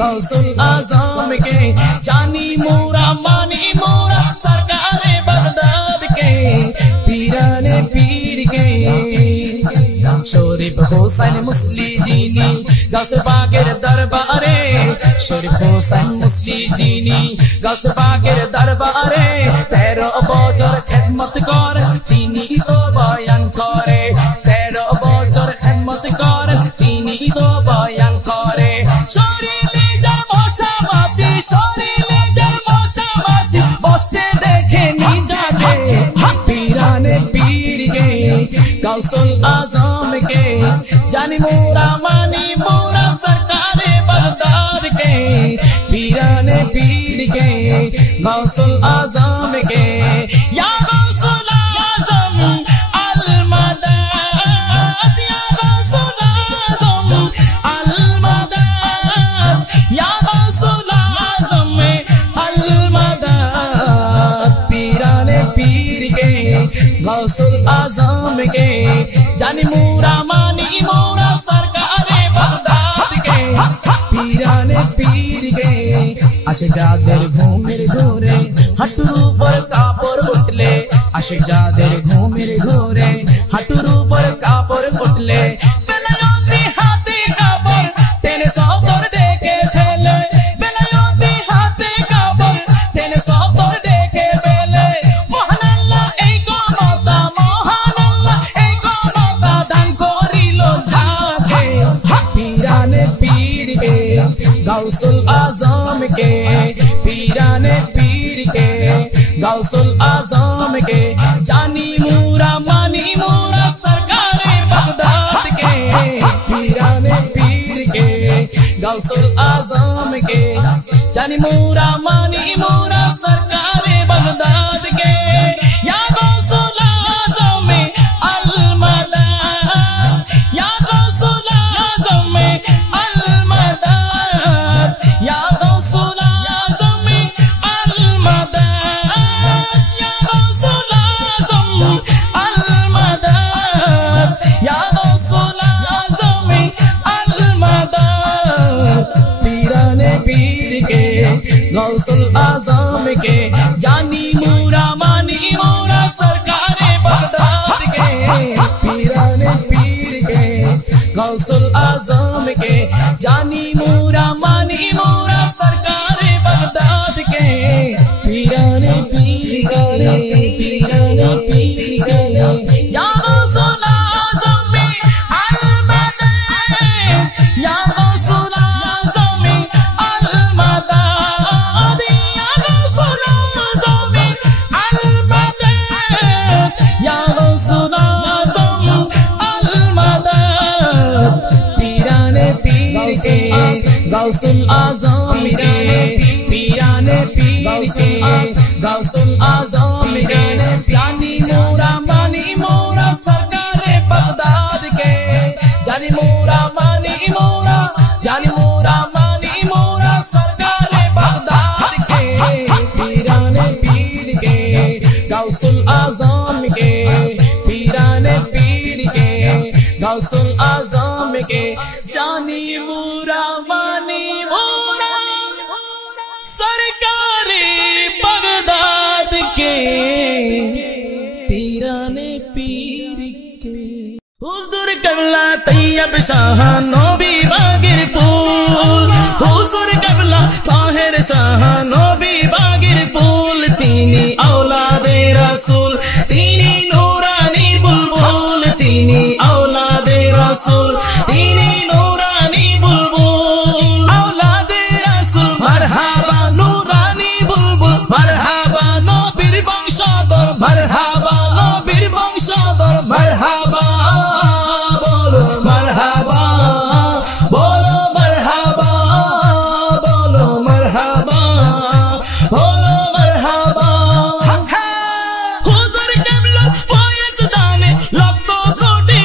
गौसुल आजम के जानी मोरा मानी मोरा सरकारे बगदाद के पीराने पीर के शरीफ हुसैन मुस्ली जीनी गौस पाकेर दरबारे शरीफ हुसैन मुस्ली जीनी गौस पाकेर दरबारे 13 বছর খেদমত করে তিনি তো বয়ান করে 13 বছর খেদমত করে তিনি তো বয়ান করে শরীরে যার মশা মাছি শরীরে যার মশা মাছি বসতে দেখে নি যাবে পীরানে পীর কে गौसुल आजम के जानी मोरा मानी मोरा सरकारे बगदाद के पीराने पीर के गौसुल आजम के या गौसुल आजम अल मदद या गौसुल आजम अल मदद या गौसुल आजम अल मदद पीराने पीर के गौसुल आजम के जानी मोरा मानी मोरा सरकारे बगदाद के पीराने पीर के आशे जादेर घूमेर घोरे हाटुर ऊपर कापड़ उठले आशे जादेर घूमेर घोरे हाटुर ऊपर कापड़ उठले बेलायती हाथे कापड़ टेने सौतर डेके फेले बेलायती हाथे कापड़ टेने सौतर डेके फेले मोहन अल्लाह এই গণতা মোহন আল্লাহ এই গণতা দান করিল যাতে পীরানে পীর কে गौसुल आजम के पीराने पीर के गौसुल आजम के जानी मोरा मानी मोरा सरकारे बगदाद के पीराने पीर के गौसुल आजम के जानी मोरा मानी मोरा सरकारे बगदाद के या गौसुल आजम अल मदद या गौसुल आजम अल मदद या गौसुल आजम अल मदद या गौसुल आजम अल मदद या गौसुल आजम अल मदद पीराने पीर के गौसुल आजम के जानी मोरा मानी मोरा सरकारे बगदाद के पीराने पीर के गौसुल आजम के जानी मोरा मानी मोरा सरकारे बगदाद के पीराने पीर के पीराने पीर के या गौसुल आजम अल मदद या गौसुल आजम अल मदद या गौसुल आजम अल मदद या गौसुल आजम अल मदद पीराने पीर के गौसुल आजम के पीराने पीर के गौसुल आजम के जानी मोरा मानी मोरा सरकारे बगदाद के जानी मोरा मानी मोरा जानी मोरा मानी मोरा सरकारे बगदाद के पीराने पीर के गौसुल आजम के पीराने पीर के गौसुल आजम के जानी मोरा मानी मोरा सरकारे बगदाद के पीराने पीर के हुजूर कबला तैयब शाह नबी बागिर फूल हुजूर कबला ताहिर शाह नबी बागिर फूल तीनी औलादे रसूल तीनी नूरानी बुलबुल तीनी औलादे रसूल तीनी नूरानी बुलबुल औलादे रसूल मरहबा नूरानी बुलबुल मरहबा नबीर बंशधर मरहबा नबीर बंशधर मरहबा बोलो मरहबा बोलो मरहबा बोलो मरहबा बोलो मरहबा हुजूर किबला फयज़दाने लक्ष कोटि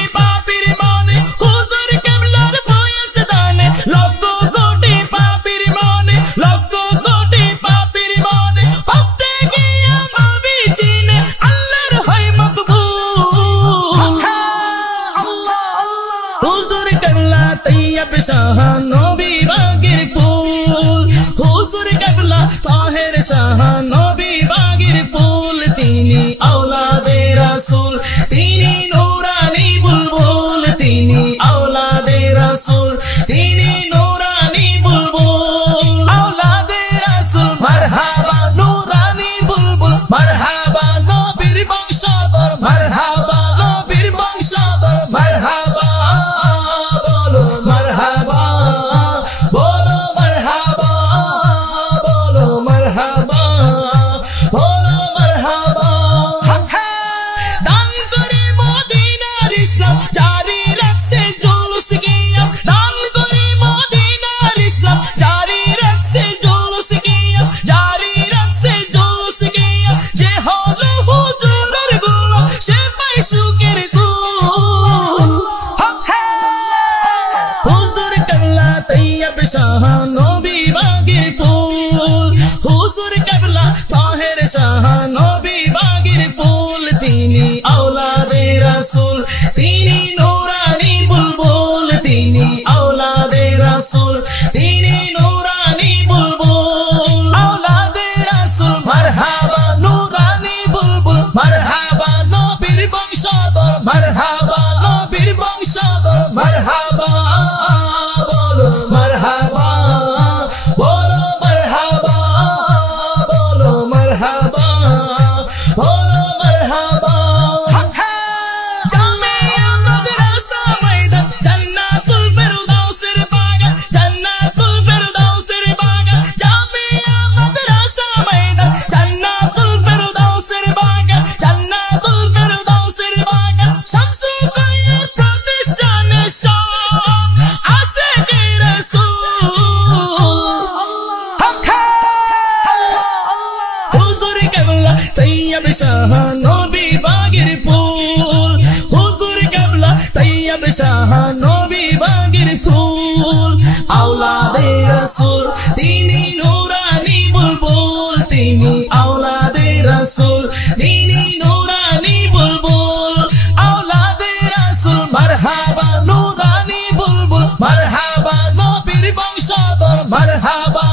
হুজুর কেবলা তৈয়ব শাহ নবী বাগের ফুল, হুজুর কেবলা তাহের শাহ নবী বাগের ফুল, তিনি আওলাদে রাসূল, তিনি নূরানী বুলবুল, তিনি আওলাদে রাসূল, তিনি নূরানী বুলবুল, আওলাদে রাসূল মারহাবা নূরানী বুলবুল, মারহাবা নবীর বংশধর, মারহাবা নবীর বংশধর, মারহাবা বলো মারহাবা, বলো মারহাবা, বলো মারহাবা, বলো মারহাবা। দান করে মদিনার ইসলাম জারি রাখছে জুলুস গিয়া, দান করে মদিনার ইসলাম জারি রাখছে জুলুস গিয়া, জারি রাখছে জুলুস গিয়া, যে হলো হুজুরের গোলাম সে পায় সুখের গুণ। হুজুর কেবলা তৈয়ব শাহ নবী বাগের ফুল, হুজুর কেবলা তাহের শাহ নবী বাগের ফুল, তিনি আওলাদে রাসূল, তিনি নূরানী বুলবুল, তিনি আওলাদে রাসূল, তিনি নূরানী বুলবুল, আওলাদে রাসূল মারহাবা নূরানী বুলবুল, মারহাবা নবীর বংশধর, মারহাবা নবীর বংশধর, মারহাবা বলো মারহাবা, বলো মারহাবা, বলো মারহাবা, বলো মারহাবা। জামিয়া মাদ্রাসা ময়দান জান্নাতুল ফেরদাউসের বাগান, জান্নাতুল ফেরদাউসের বাগান, জামিয়া মাদ্রাসা ময়দান জান্নাতুল ফেরদাউসের বাগান, জান্নাতুল ফেরদাউসের বাগান, শামসুল কয়্যুম প্রতিষ্ঠানের সব আশিকে রাসূল। হুজুর কেবলা তৈয়ব শাহ নবী বাগের ফুল, হুজুর কেবলা তৈয়ব শাহ নবী বাগের ফুল, আওলাদে রাসূল, তিনি নূরানী বুলবুল, তিনি আওলাদে রাসূল, তিনি নূরানী বুলবুল, আওলাদে রাসূল মারহাবা নূরানী বুলবুল, মারহাবা নবীর বংশধর, মারহাবা